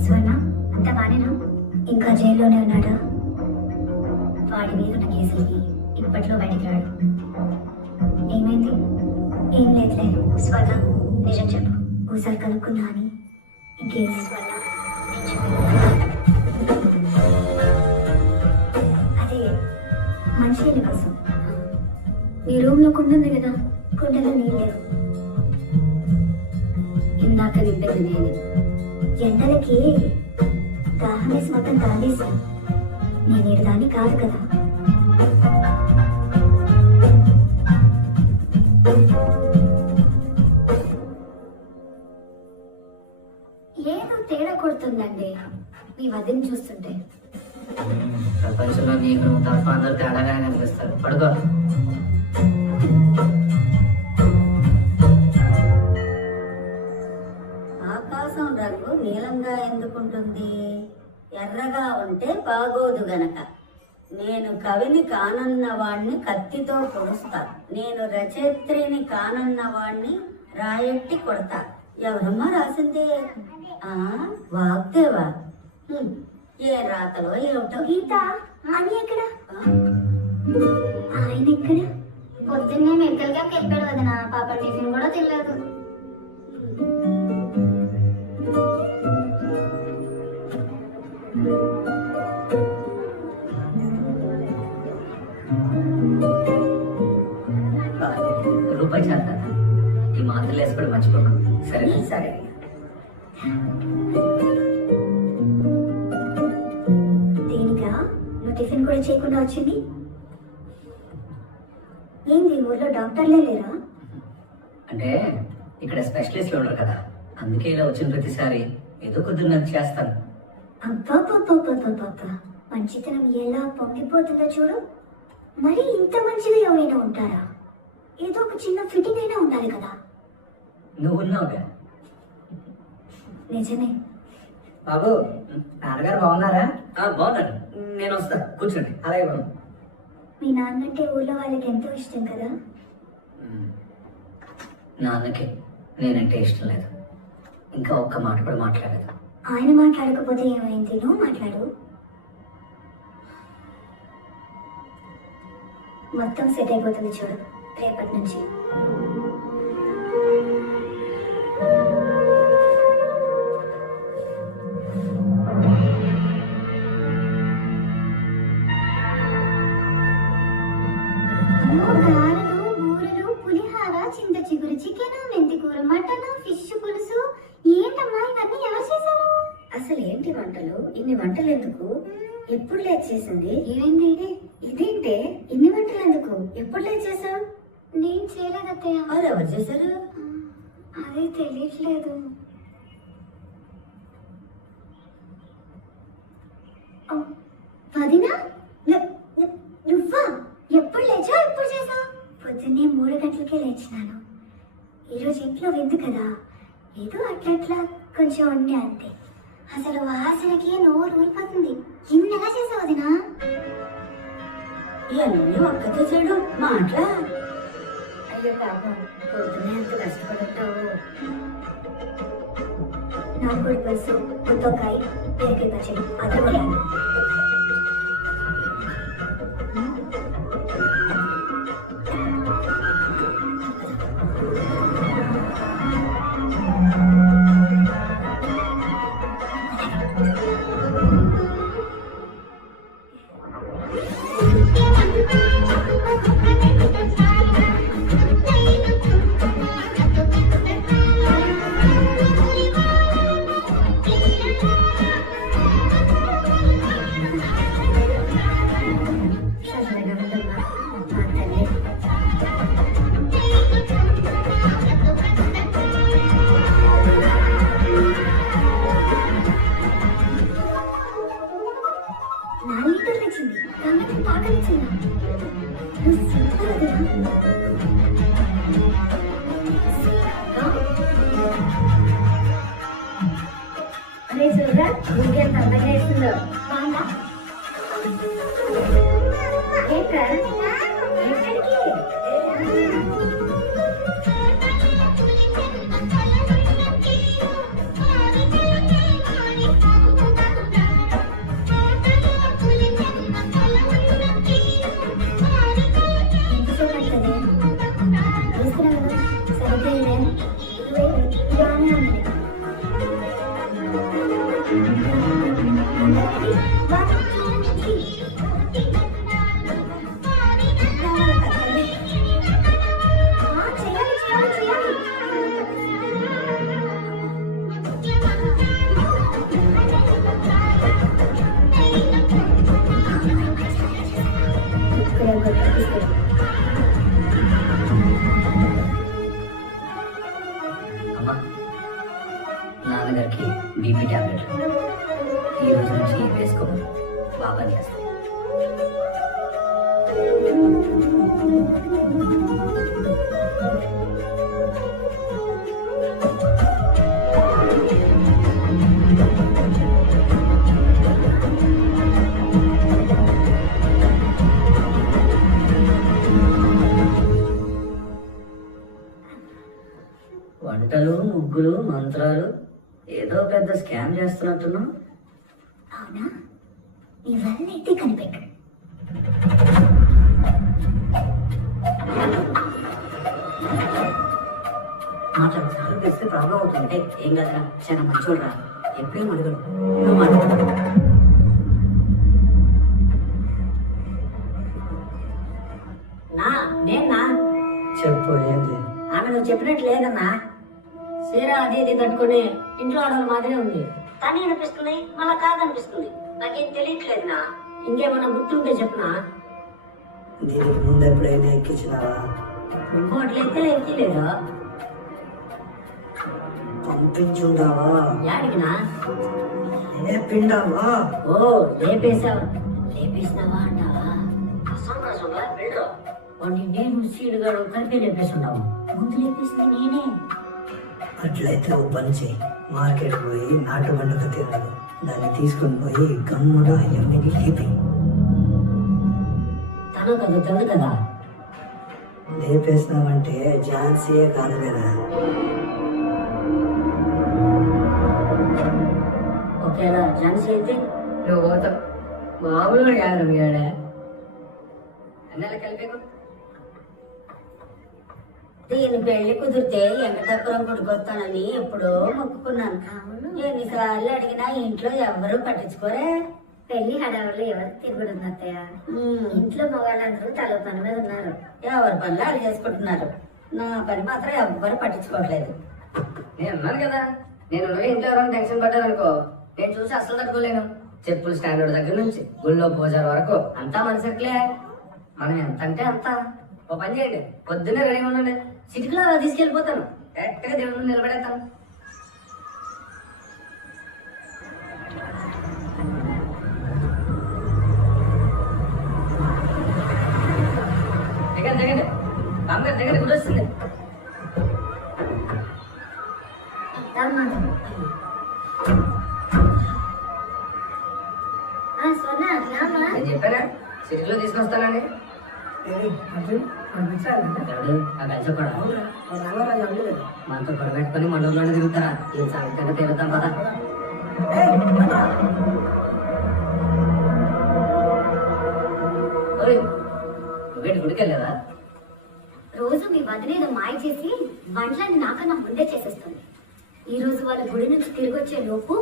స్వర్ణ అంతా బానేనా? ఇంకా జైల్లోనే ఉన్నాడా? వాడి మీద ఉన్న కేసులకి ఇప్పట్లో బయటికి రాడు. ఏమైంది? ఏం లేదులే. స్వర్ణ నిజం చెప్పు, ఊసారి కనుక్కున్నా అని. ఇంకేం స్వర్ణ? అదే మంచినీళ్ళ కోసం మీ రూమ్ లో కుండుంది కదా, కుండలో నీళ్ళు లేవు. ఇందాక నింపేది నేనే. ఎండలకి దాహం వేసి మొత్తం తాగేశాను. నేను దాన్ని కాదు కదా. ఏదో తేడా కొడుతుందండి మీ వదిని చూస్తుంటే. ప్రపంచంలో నీకు నువ్వు తప్ప అందరూ తేడాగానే కనిపిస్తారు. పడుకో. ఆకాశం రంగు నీలంగా ఎందుకుంటుంది? ఎర్రగా ఉంటే బాగోదు గనక. నేను కవిని కానన్న వాణ్ణి కత్తితో పొడుస్తా. నేను రచయిత్రిని కానన్న వాణ్ణి రాయెట్టి కొడతా. ఎవరమ్మా రాసిందే? వాగ్దేవా. ఏ రాతలో ఏమిటో. గీత అని ఎక్కడ? ఆయన ఎక్కడ? పొద్దున్నే మెడికల్ క్యాంప్ వెళ్ళాడు వదిన. పాప టిఫిన్ కూడా తినలేదు. రూపాయి చేస్తా. ఈ మాత్రలు వేసుకోవడం మర్చిపోకు. సరే సరే. దేనికా నువ్వు టిఫిన్ కూడా చేయకుండా వచ్చింది? ఏంది ఊర్లో డాక్టర్లే లేరా? అంటే ఇక్కడ స్పెషలిస్ట్లు ఉండరు కదా, అందుకే ఇలా వచ్చిన ప్రతిసారి ఏదో కుదిరినది చేస్తాను. అబ్బా మంచితనం ఎలా పొంగిపోతుందో చూడు. మరి ఇంత మంచిగా ఎవరైనా ఉంటారా? ఏదో ఒక చిన్న ఫిట్టింగ్ అయినా ఉండాలి కదా. నువ్వు ఉన్నావుగా. నిజమే. బాబు, నాన్నగారు బాగున్నారా? బాగున్నాను. నేను వస్తా, కూర్చోండి. అలాగే బాబు. మీ నాన్నంటే ఊళ్ళో వాళ్ళకి ఎంతో ఇష్టం కదా. నాన్నకి నేనంటే ఇష్టం లేదు. ఇంకా ఒక్క మాట కూడా మాట్లాడదు. ఆయన మాట్లాడకపోతే ఏమైంది? నువ్వు మాట్లాడు. మొత్తం సెట్ అయిపోతుంది చూడు రేపటి నుంచి. గారెలు, బూరెలు, పులిహార, చింత చిగురు చికెన్, మెంతి కూర, మటన్, ఫిష్ పులుసు. ఏంటమ్మా ఇవన్నీ ఎవరు చేశారు? అసలు ఏంటి వంటలు? ఇన్ని వంటలు ఎందుకు? ఎప్పుడు లేట్ చేసింది? ఏమైంది? ఇదేంటే ఇన్ని వంటలు ఎందుకు? ఎప్పుడు లేట్ చేసావు? నేను చేయలేదు అత్తయ్య. వాళ్ళు ఎవరు చేశారు? అదే తెలియట్లేదు. వదినా, నువ్వా? ఎప్పుడు లేచా? ఎప్పుడు చేసావు? పొద్దున్నే 3 గంటలకే లేచినాను. ఈరోజు ఇంట్లో విందు కదా, ఏదో అట్లా కొంచెం ఉండే అంతే. అసలు వాసనకి నోరు ఊరిపోతుంది. ఇన్నెలా చేసావు వదినా? ఇవన్నీ ఒక్కతే చేయడం మాట్లా. అయ్యో పాపం, పొద్దున్నే అంత కష్టపడుతావు. నాకు కూడా తెలుసు. గుత్తొక్కాయ, బీరకాయ పచ్చడి, అది కూడా. చూడరా ఇంకెంత అందంగా వేస్తుందో బాగుందా ఏంట్రా ఎక్కడికి అమ్మా నాన్నగారికి బీపీ టాబ్లెట్ ఈ రోజు నుంచి వేసుకోమని బాబా చేస్తాను. వంటలు ముగ్గులు మంత్రాలు ఏదో పెద్ద స్కామ్ చేస్తున్నట్టున్నావు. అవునా ఇవన్నైతే కనిపెట్టు మాట్లాడు సార్ తెలిస్తే ప్రాబ్లం అవుతుంది. ఏం కదరా చాలా మంచోడురా ఎప్పుడేం అడగడు నువ్వు మాట్లాడు. నేనా చెప్పు ఏంటి? ఆమె నువ్వు చెప్పినట్టు లేదన్నా. చీర అది ఇది కట్టుకుని ఇంట్లో ఆడవాళ్ళ మాదిరే ఉంది. కానీ అనిపిస్తుంది మళ్ళా కాదనిపిస్తుంది. నాకేం తెలియట్లేదు నా. ఇంకేమన్నా గుర్తుంటే చెప్పనా? దీనికి ముందు ఎప్పుడైనా ఎక్కించినావా? ఇంకోట్లయితే ఎక్కలేదు. పంపించుండావా? యాడికినా? లేపిండావా? ఓ లేపేశావా? లేపేసినావా అంటావా? అసంగా వెళ్ళరు వాడిని నేను సీడుగాడు కలిపి లేపేస్తున్నావు. ముందు లేపేసింది నేనే. అట్లయితే ఓ పని చేయి, మార్కెట్ పోయి నాటు పండుగ తినదు, దాన్ని తీసుకొని పోయి గమ్ముగా ఎమ్మిని లేపి. తను కదా తెలుదు కదా. లేపేసినావంటే ఝాన్సీయే కాదు కదా. ఒకేలా ఛాన్స్ అయితే నువ్వు పోతావు మామూలుగా కాదు మీ ఆడ అన్నెల కలిపేకు. దీని పెళ్లి కుదిరితే వెంకటాపురం కొడుకొస్తానని ఎప్పుడో మొక్కుకున్నాను. ఎన్నిసార్లు అడిగినా ఇంట్లో ఎవరు పట్టించుకోరే. పెళ్లి హడావులు ఎవరు తిరుగుడు అత్తయ్య. ఇంట్లో మగవాళ్ళందరూ తల పని మీద ఉన్నారు. ఎవరి పనులు వాళ్ళు చేసుకుంటున్నారు. నా పని మాత్రం ఎవ్వరు పట్టించుకోవట్లేదు. నేను అన్నాను కదా, నేను ఇంట్లో ఎవరైనా టెన్షన్ పడ్డారనుకో నేను చూసి అసలు తట్టుకోలేను. చెప్పులు స్టాండర్డ్ దగ్గర నుంచి గుళ్ళో పూజారు వరకు అంతా మనసట్లే. మనం ఎంత అంటే అంత. ఓ పని చేయండి, పొద్దున్నే రెడీగా ఉండండి, సిటీలో అలా తీసుకెళ్ళిపోతాను, కరెక్ట్గా దేవుడి ముందు నిలబడేస్తాను. దిగండి దిగండి బామ్మగారు దిగండి, గుడి వస్తుంది. నేను చెప్పానా సిటీలో తీసుకొస్తానని. ఎవడు? ఆ కలిసి కూడా మనతో గొడవెట్టుకుని మండలంలోనే తిరుగుతారా? ఏం సాగుతుంటే తిరుగుతాం కదా. నువ్వేంటి గుడికి వెళ్ళలేదా? రోజు మీ వదిలేదో మాయ చేసి వంటలన్నీ నాకన్నా ముందే చేసేస్తుంది. ఈ రోజు వాళ్ళ గుడి నుంచి తిరిగి వచ్చే లోపు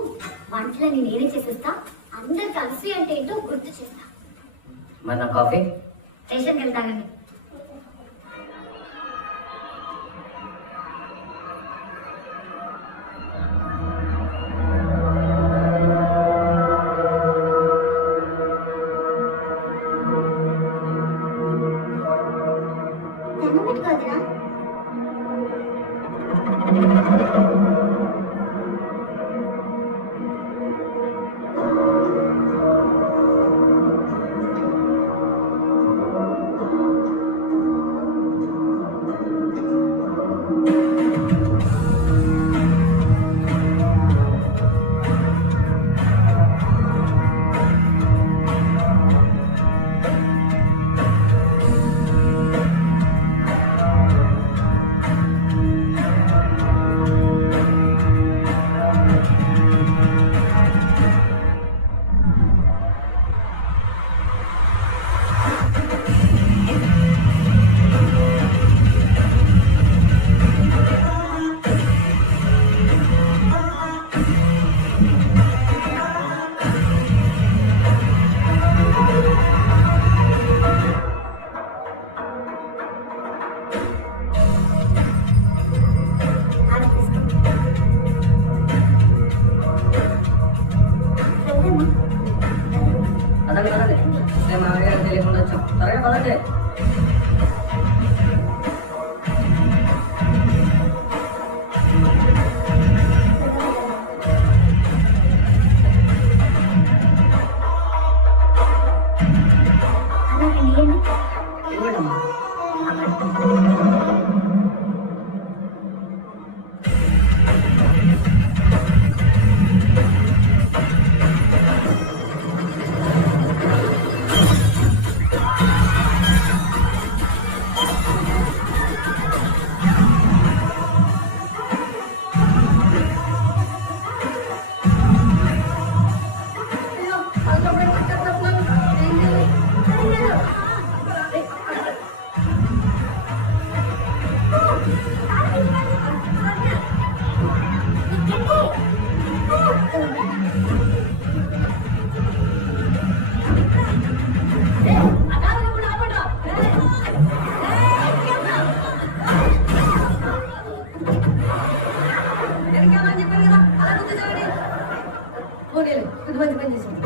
వంటలన్నీ నేనే చేసేస్తా. అందరికి అలసి అంటే ఏంటో గుర్తు చేస్తా. మరి నా కాఫీ స్టేషన్కి వెళ్తానండి. దండం పెట్టుకోవద్దురా. పోనీ కొంచెం మంచి పని చేసాను.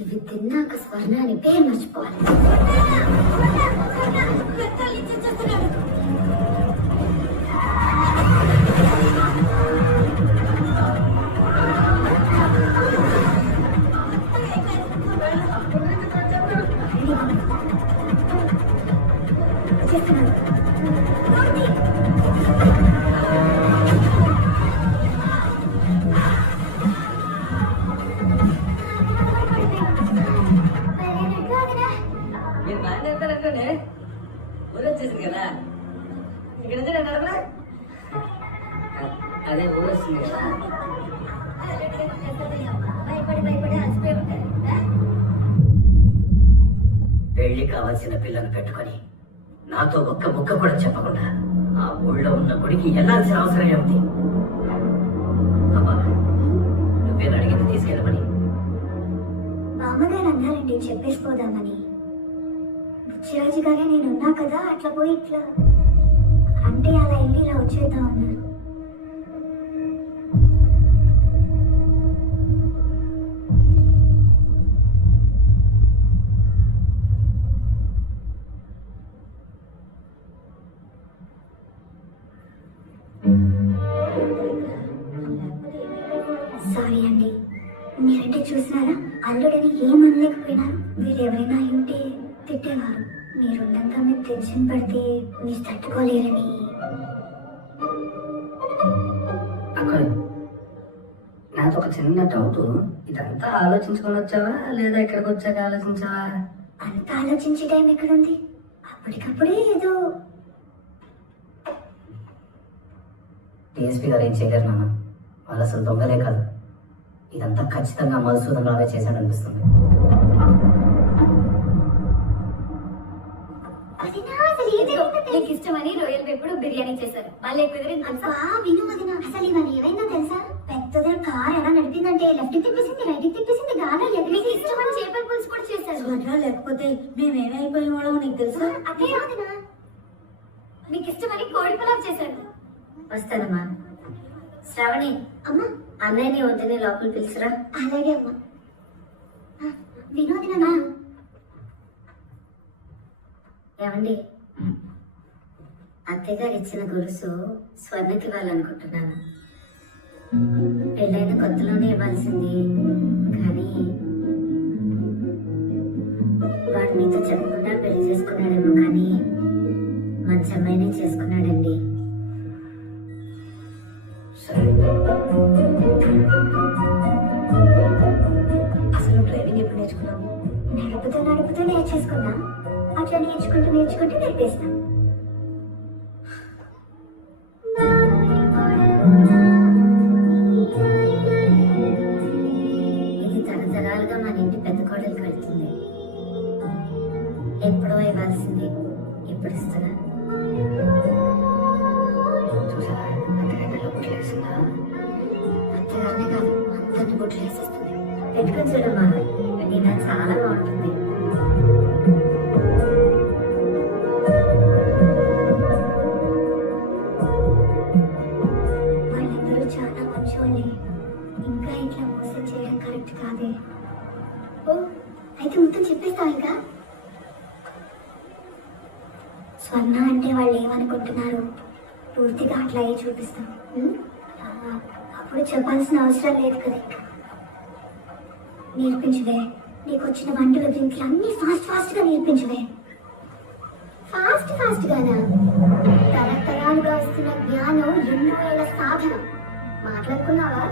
ఇవి తిన్నాక స్వర్ణాన్ని పేరు మర్చిపోవాలి. మీరు బాగానే వెళ్తారంటే ఊరు వచ్చేసింది కదా, ఇక్కడ నుంచి నేను అడగలే. అదే ఊరు వస్తుంది కదా. పెళ్లి కావాల్సిన పిల్లను పెట్టుకొని నాతో ఒక్క ముక్క కూడా చెప్పకుండా ఆ ఊళ్ళో ఉన్న గుడికి వెళ్ళాల్సిన అవసరమే ఉంది. అమ్మా, నువ్వేం అడిగింది తీసుకెళ్ళమని? మామగారు అన్నారండి చెప్పేసిపోదామని. బుచ్చిరాజు గారే నేనున్నా కదా అట్లా పోయి ఇట్లా అంటే అలా వెళ్ళి ఇలా వచ్చేద్దాం అన్నారు. సారీ అండి, మీరంటే చూసినారా అల్లుడని ఏమనలేకపోయినారు. మీరు ఎవరైనా ఉంటే తిట్టేవారు. మీరుండగా మీకు టెన్షన్ పడితే మీరు తట్టుకోలేరని. అక్కడ నాతో ఒక చిన్న డౌట్. ఇదంతా ఆలోచించుకొని వచ్చావా లేదా ఇక్కడికి వచ్చాక ఆలోచించావా? అంత ఆలోచించే టైం ఎక్కడుంది? అప్పటికప్పుడే ఏదో. డిఎస్పీ గారు ఏం చేయలేరు నాన్న. వాళ్ళు అసలు దొంగలే కాదు. ఇదంతా ఖచ్చితంగా మధుసూదన్ రావే చేశాడనిపిస్తుంది. నీకు ఇష్టమని రొయ్యలు ఎప్పుడు బిర్యానీ చేశారు. వాళ్ళే కుదిరింది తెలుసా? విను వదిన, అసలు ఇవన్నీ ఏమైందో తెలుసా? పెద్దదే కార్ ఎలా నడిపిందంటే లెఫ్ట్ తిప్పేసింది, రైట్ తిప్పేసింది, గాలి ఎగిరికి ఇష్టమని చేపల పులుసు కూడా చేశారు. లేకపోతే మేమేమైపోయి వాళ్ళం నీకు తెలుసా? అదే వదిన, మీకు ఇష్టమని కోడి పులావ్ చేశారు. వస్తానమ్మా. శ్రావణి, అమ్మా అన్నయ్యని వద్దని లోపల పిలుచురా. అలాగే అమ్మా. వినోదినా ఏమండి, అత్తయ్య గారు ఇచ్చిన గొలుసు స్వర్ణకి ఇవ్వాలనుకుంటున్నాను. పెళ్ళైన కొత్తలోనే ఇవ్వాల్సింది, కానీ వాడు మీతో చెప్పకుండా పెళ్లి చేసుకున్నాడేమో, కానీ మంచి అమ్మాయినే చేసుకున్నాడండి. సరే అట్లా నేర్చుకుంటూ నేర్పేస్తా. ఇది తరతరాలుగా మన ఇంటి పెద్ద కోడలు కడుతుంది. ఎప్పుడో ఇవ్వాల్సింది ఇప్పుడు ఇస్తున్నా. చూసారా అంతగా పిల్ల బుట్లు వేసిందా? అంతగానే కాదు, అందరిని బొట్లు వేసేస్తుంది. పెట్టుకుని చూడమ్మా, నిన్న చాలా బాగుంటుంది. వాళ్ళందరూ చాలా మంచోళ్ళే. ఇంకా ఇట్లా మోసం చేయడం కరెక్ట్ కాదే. ఓ అయితే మొత్తం చెప్పేస్తావు ఇంకా? స్వర్ణ అంటే వాళ్ళు ఏమనుకుంటున్నారు పూర్తిగా అట్లాగే చూపిస్తాం. అప్పుడు చెప్పాల్సిన అవసరం లేదు కదా. నేర్పించవే, నీకు వచ్చిన వంటల డ్రింక్లు అన్ని ఫాస్ట్ గా నేర్పించవే. ఫాస్ట్ గానా? తరతరాలుగా వస్తున్న జ్ఞానం ఎన్నో ఏళ్ళ సాధన. మాట్లాడుకున్నావా?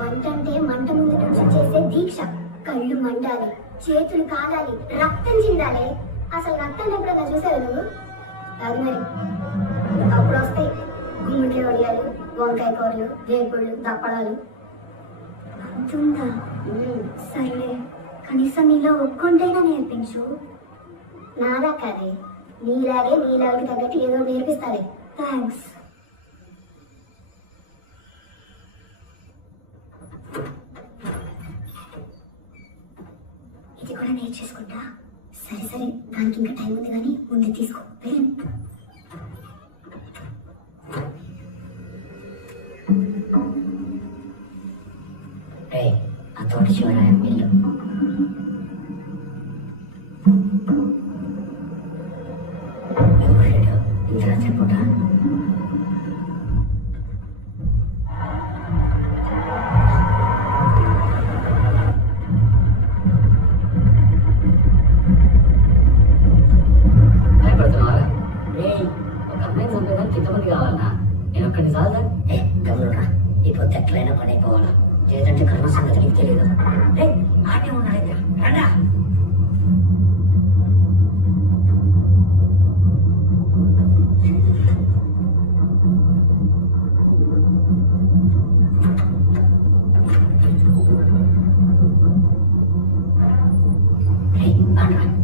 వంట అంటే మంట ముందు నుంచి చేసే దీక్ష. కళ్ళు మండాలి, చేతులు కాలాలి, రక్తం చిందాలి. అసలు రక్తం ఎప్పుడైనా చూసావు నువ్వు? అది మరి అప్పుడు వస్తాయి గుమ్మడి వడియాలు, వంకాయ కూరలు, వేపుళ్ళు, దప్పడాలు. అంతుందా? సర్లే, కనీసం నీలో ఒక్కొంటైనా నేర్పించు. నాదా కాదే, నీలాగే నీలాకి తగ్గట్టు ఏదో నేర్పిస్తాలే. థ్యాంక్స్. ఇది కూడా నేర్చేసుకుంటా. సరే దానికి ఇంకా టైం ఉంది కానీ ముందు తీసుకో. ఆ తోటి చివర ఇల్లు. ఇంత రాత్రి పూట భయపడుతున్నావా? ఒక అమ్మాయి చంపేదానికి ఇంతమంది కావాలన్నా? నేను ఒక్కడిని చాలదా? గమనురా, ఈ పొద్దు ఎట్లయినా పడైపోవాలా. లేదంటే కర్మ సంగతి నీకు తెలియదు. ఆడే ఉన్నాడు రండా.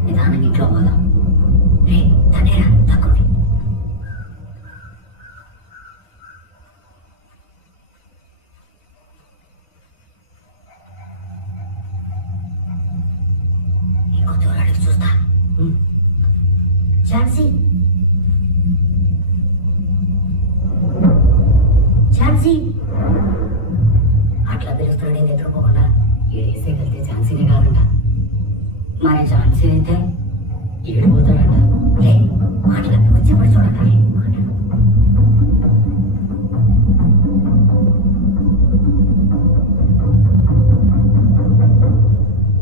నిదానంగా ఇంట్లో పోదాం. తనేరా తక్కువ. ఇంకో దూరానికి చూస్తా. ఝాన్సీ, అట్లా పిలుస్తున్నాడు నిద్రపోకుండా. ఏడేసే కలితే ఝాన్సీనే కాదంట. మరి ఝాన్సీ అయితే ఏడిపోతాడంట. మాటలు వచ్చేప్పుడు చూడగానే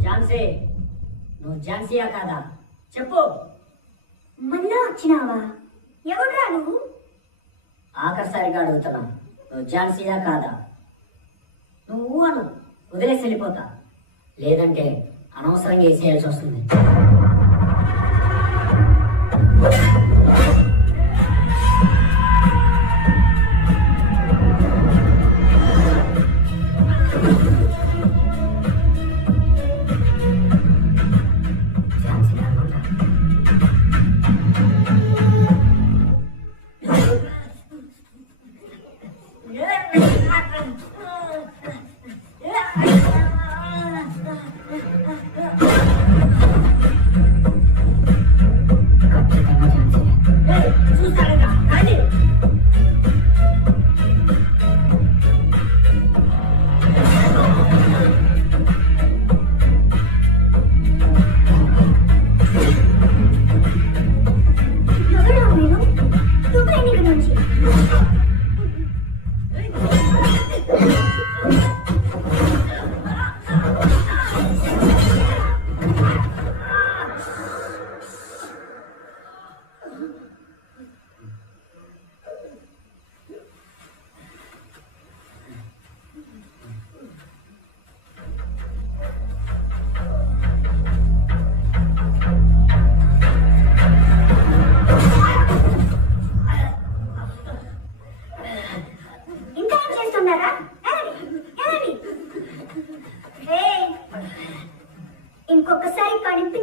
ఝాన్సీ, నువ్వు ఝాన్సీయా కాదా చెప్పు. మళ్ళా వచ్చినావా? ఎవడ్రా నువ్వు? ఆఖరిసారిగా అడుగుతున్నా, నువ్వు ఝాన్సీయా కాదా? నువ్వు అను, వదిలేసి వెళ్ళిపోతా. లేదంటే అనవసరంగా వేసేయాల్సి వస్తుంది. ఖచ్చితంగా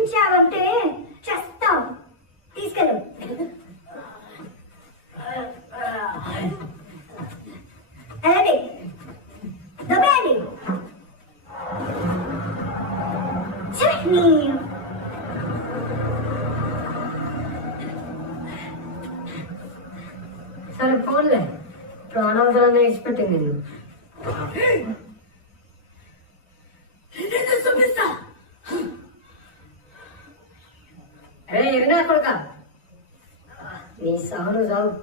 కనిపించావంటే చేస్తావు. తీసుకెళ్ళు. అలాగే దొబ్బేయండి. చట్నీ. సరే పోన్లే, ప్రాణాంతరాన్ని ఇచ్చిపెట్టింది నిన్ను. అరే ఎరినా కొడుక, నీ సావును సావు.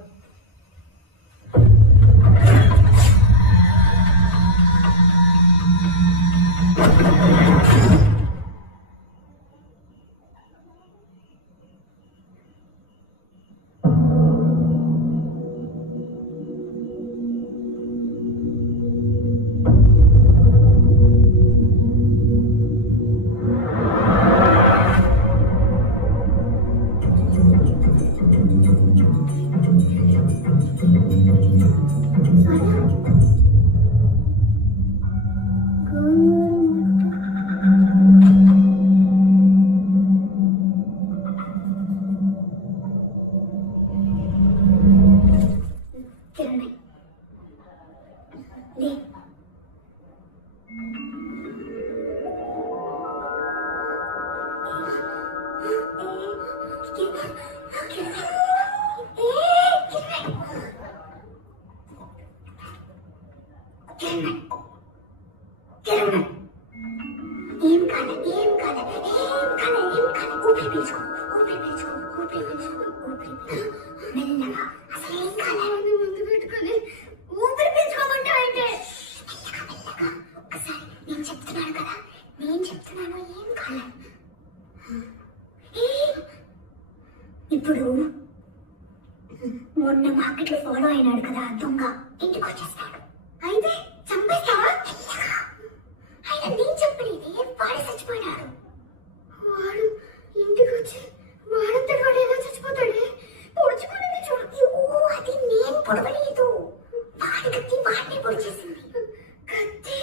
కిరణ్ లే. ఏం కాలే, ఏం కాలే, ఏం కాలే, ఏం కాలే. ఊపిరి పీల్చుకో, ఊపిరి పీల్చుకో, ఊపిరి పీల్చుకో, ఊపిరి పీల్చుకో. మెల్లగా. అసలు ఏం కాలే. ముందు పెట్టుకొని ఊపిరి పీల్చుకోమంటే అయితే మెల్లగా మెల్లగా. ఒక్కసారి నేను చెప్తున్నాను కదా, నేను చెప్తున్నాను, ఏం కాలే. ఇప్పుడు మొన్న మార్కెట్లో ఫాలో అయినాడు కదా దొంగ, ఇంటికి వచ్చేస్తాడు. అయితే చంపేస్తావా? ఆయన నేను చెప్పలేదే, వాడే చచ్చిపోయినాడు. వాడు ఇంటికి వచ్చి వాడంతటి వాడు ఎలా చచ్చిపోతాడే? పొడుచుకుని చూడు. అది నేను పొడవలేదు, వాడి కత్తి వాడిని పొడిచేసింది. కత్తి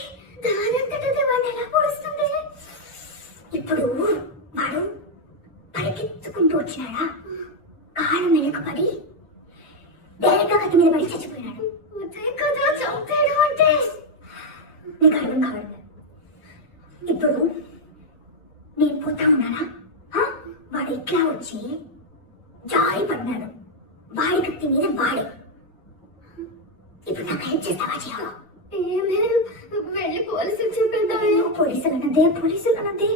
దానంతటదే వాడిని ఎలా పొడుస్తుంది? ఇప్పుడు వాడు పరిగెత్తుకుంటూ వచ్చినాడా, కాళ్ళు వెనుకబడి డైరెక్ట్గా కత్తి మీద పడి చచ్చిపోయినాడు. కదా చంపేయడం అంటే నీకు అర్థం కావాలి. ఇప్పుడు నేను పోతా ఉన్నానా, వాడు ఇట్లా వచ్చి జారి పడినాడు, వాడి కత్తి మీద వాడే. ఇప్పుడు నాకు హెల్ప్ చేస్తావా? చేయాలా? వెళ్ళి పోలీసులు చెప్పేద్దామే. పోలీసులన్నదే, పోలీసులన్నదే.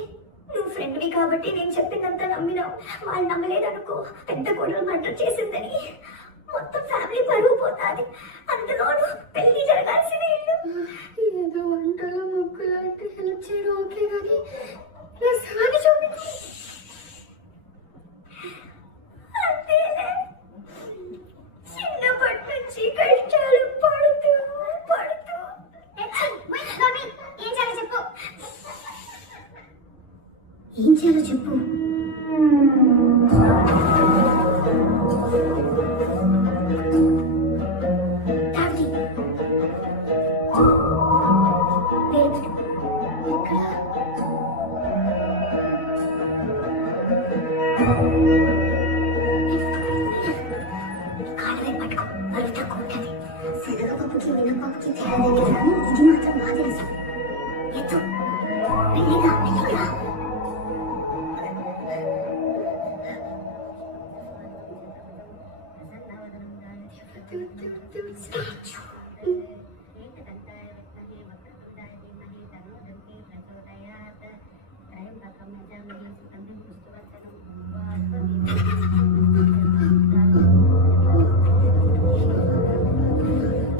నువ్వు ఫ్రెండ్వి కాబట్టి నేను చెప్పిందంతా నమ్మినావు. వాళ్ళు నమ్మలేదనుకో, పెద్ద గొడవలు మర్డర్ చేసిందని మొత్తం ఫ్యామిలీ పరువు పోతాది. అందులోనూ పెళ్లి జరగాల్సిన ఇల్లు. ఏదో వంటలు ముగ్గులు అంటే హెల్ప్ చేయడం ఓకే, కానీ సాగి చూపి అంతేలే. చిన్నప్పటి నుంచి కష్టాలు పడుతూ పడుతూ ఏం చేయాలో చెప్పు. ఏం చేయాలో చెప్పు. కాళ్ళ పట్టుకో, బరువు తక్కువ ఉంటుంది. శనగపప్పుకి మినపప్పుకి తేడా దగ్గర ఇది మాత్రం బాగా తెలుసు. ఎత్తు, మెల్లిగా మెల్లిగా.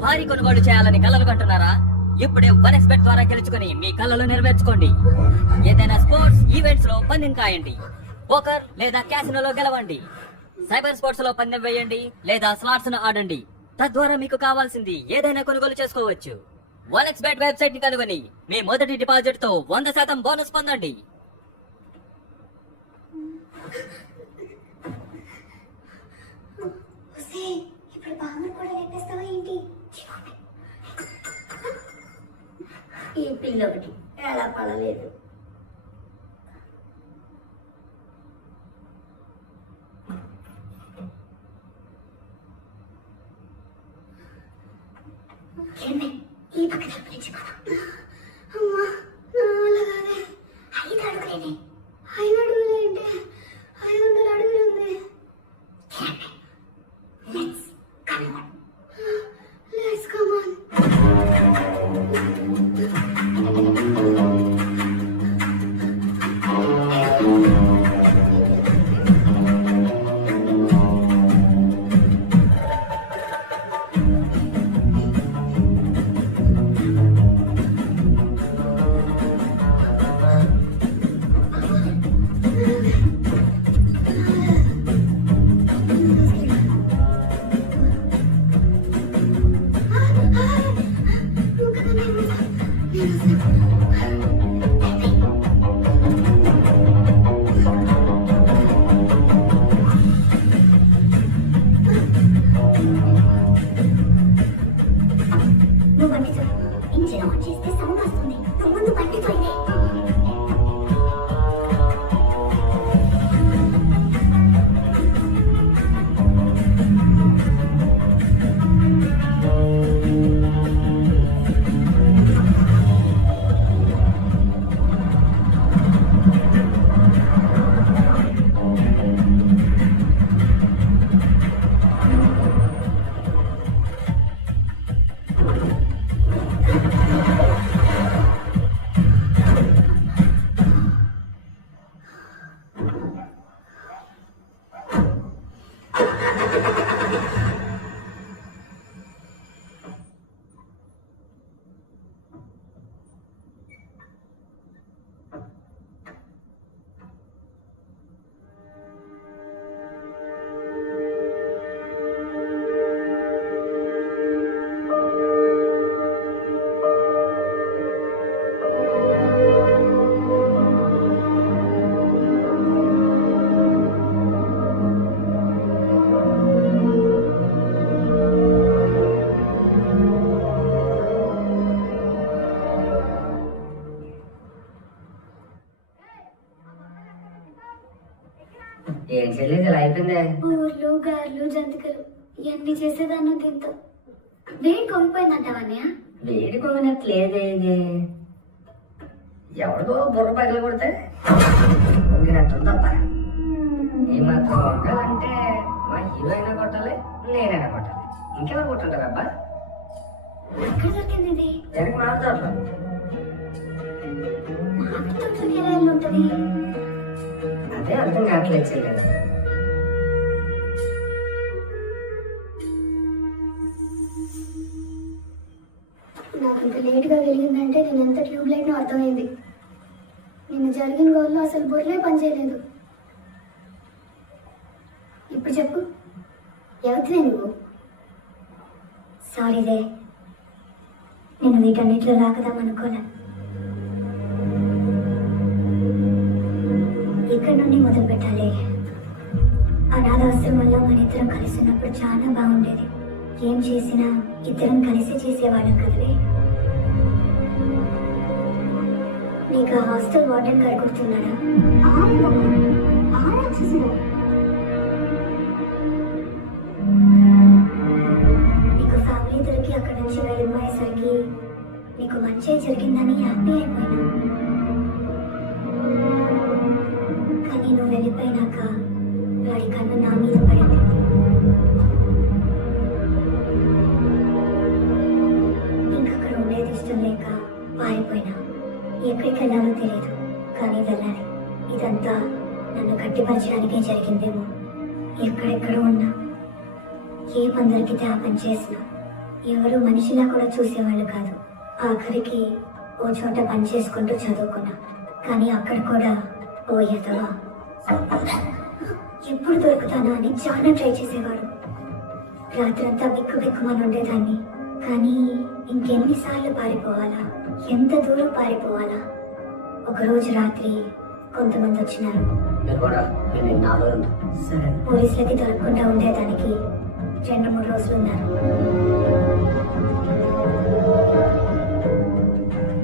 భారీ కొనుగోలు చేయాలని కలలు కంటున్నారా? ఇప్పుడే OneXBet ద్వారా గెలుచుకుని మీ కలలు నెరవేర్చుకోండి. ఏదైనా స్పోర్ట్స్ ఈవెంట్స్ లో పందెం కాయండి, పోకర్ లేదా క్యాసినోలో గెలవండి, సైబర్ స్పోర్ట్స్ లో పందెం వేయండి లేదా స్లాట్స్ ను ఆడండి. తద్వారా మీకు కావాల్సింది ఏదైనా కొనుగోలు చేసుకోవచ్చు. OneXBet వెబ్సైట్ ని కనుగొని మీ మొదటి డిపాజిట్ తో 100% బోనస్ పొందండి. ఇప్పుడు బాగా కూడా లేపేస్తావా ఏంటి? ఈ పిల్ల ఒకటి ఎలా పడలేదు. పట్టించుకోను. అమ్మా, నా వల్ల కాదే. 5 అడుగులేనే. 5 అడుగులేంటే 500 అడుగులు ఉంది. Let's come on. Let's come on. నువ్వు బండితో ఇంజిన్ ఆన్ చేస్తే సౌండ్ వస్తుంది. నువ్వు ముందు బండితో ఇదే. ఏం చెల్లి ఇలా అయిపోయిందే? ఊర్లు గార్లు జంతికలు ఇవన్నీ చేసేదాన్ని దీంతో. వేడి కొనిపోయిందంటావన్నయ్య? వేడి కొనట్లేదే. ఇది ఎవరికో బుర్ర పగిలి కొడితే కొట్టినట్టు తప్ప ఈ మాత్రం కొట్టాలంటే మా హీరో అయినా కొట్టాలి, నేనైనా కొట్టాలి. ఇంకెలా కొట్టుంటారు అబ్బా? ఎక్కడ దొరికింది ఇది? వెనక మారుతారు. మామిడి తోటలోకి ఎలా వెళ్ళి ఉంటుంది? అదే అర్థం కావట్లేదు చెల్లెలు. నాకు ఇంత లేట్గా వెలిగిందంటే నేను ఎంత ట్యూబ్ లైట్నో అర్థమైంది. నిన్న జరిగిన రోజుల్లో అసలు బుర్రలే పనిచేయలేదు. ఇప్పుడు చెప్పు, ఎవరివే నువ్వు? సారీదే, నేను వీటన్నిటిలో రాకదామనుకోలే. ఇక్కడ నుండి మొదలు పెట్టాలి. అనాథాశ్రమంలో మన ఇద్దరం కలిసి ఉన్నప్పుడు చాలా బాగుండేది. ఏం చేసినా ఇద్దరం కలిసి చేసేవాళ్ళం కదలే. నీకు ఆ హాస్టల్ వార్డెన్ కడుగుతున్నాడా? నీకు ఫ్యామిలీ దొరికి అక్కడి నుంచి వెళ్ళిపోయేసరికి నీకు మంచి జరిగిందని హ్యాపీ అయిపోయినా. కానీ నువ్వు వెళ్ళిపోయినాక వాడి కన్ను నా మీద పడింది. ఇంకక్కడ ఉండేది ఇష్టం లేక పారిపోయినా. ఎక్కడికి వెళ్ళాలో తెలియదు, కానీ వెళ్ళాలి. ఇదంతా నన్ను కట్టిపరచడానికే జరిగిందేమో. ఎక్కడెక్కడో ఉన్నా, ఏ పని దొరికితే ఆ పని చేసినా ఎవరు మనిషిలా కూడా చూసేవాళ్ళు కాదు. ఆఖరికి ఓ చోట పని చేసుకుంటూ చదువుకున్నా. కానీ అక్కడ కూడా ఓ ఎదవా ఎప్పుడు దొరుకుతానా అని చాలా ట్రై చేసేవాడు. రాత్రంతా బిక్కు బిక్కుమని ఉండేదాన్ని. కానీ ఇంకెన్నిసార్లు పారిపోవాలా, ఎంత దూరం పారిపోవాలా? ఒకరోజు రాత్రి కొంతమంది వచ్చినారు. పోలీసులకి దొరకకుండా ఉండేదానికి 2-3 రోజులు ఉన్నారు.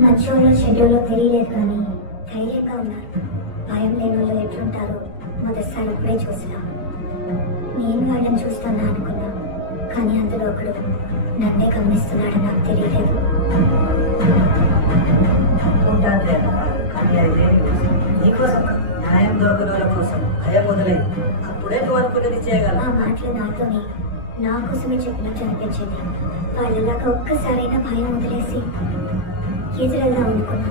మధ్యలో షెడ్యూల్లో తెలియలేదు, కానీ ధైర్యంగా ఉన్నారు. భయం లేని వాళ్ళు ఎట్లుంటారో మొదటిసారి ఇప్పుడే చూసినా. నేను వాళ్ళని చూస్తున్నా అనుకున్నా, కానీ అందులో ఒకడు నన్నే గమనిస్తున్నాడని నాకు తెలియలేదు. దొరకని వాళ్ళ కోసం భయం మొదలైంది. అప్పుడే నువ్వు అనుకున్నది చేయగల. ఆ మాటలు నాతోనే నా కోసమే చెప్పినట్టు అనిపించింది. వాళ్ళలాగా ఒక్కసారైనా భయం వదిలేసి ఎదురెళ్దాం అనుకున్నా.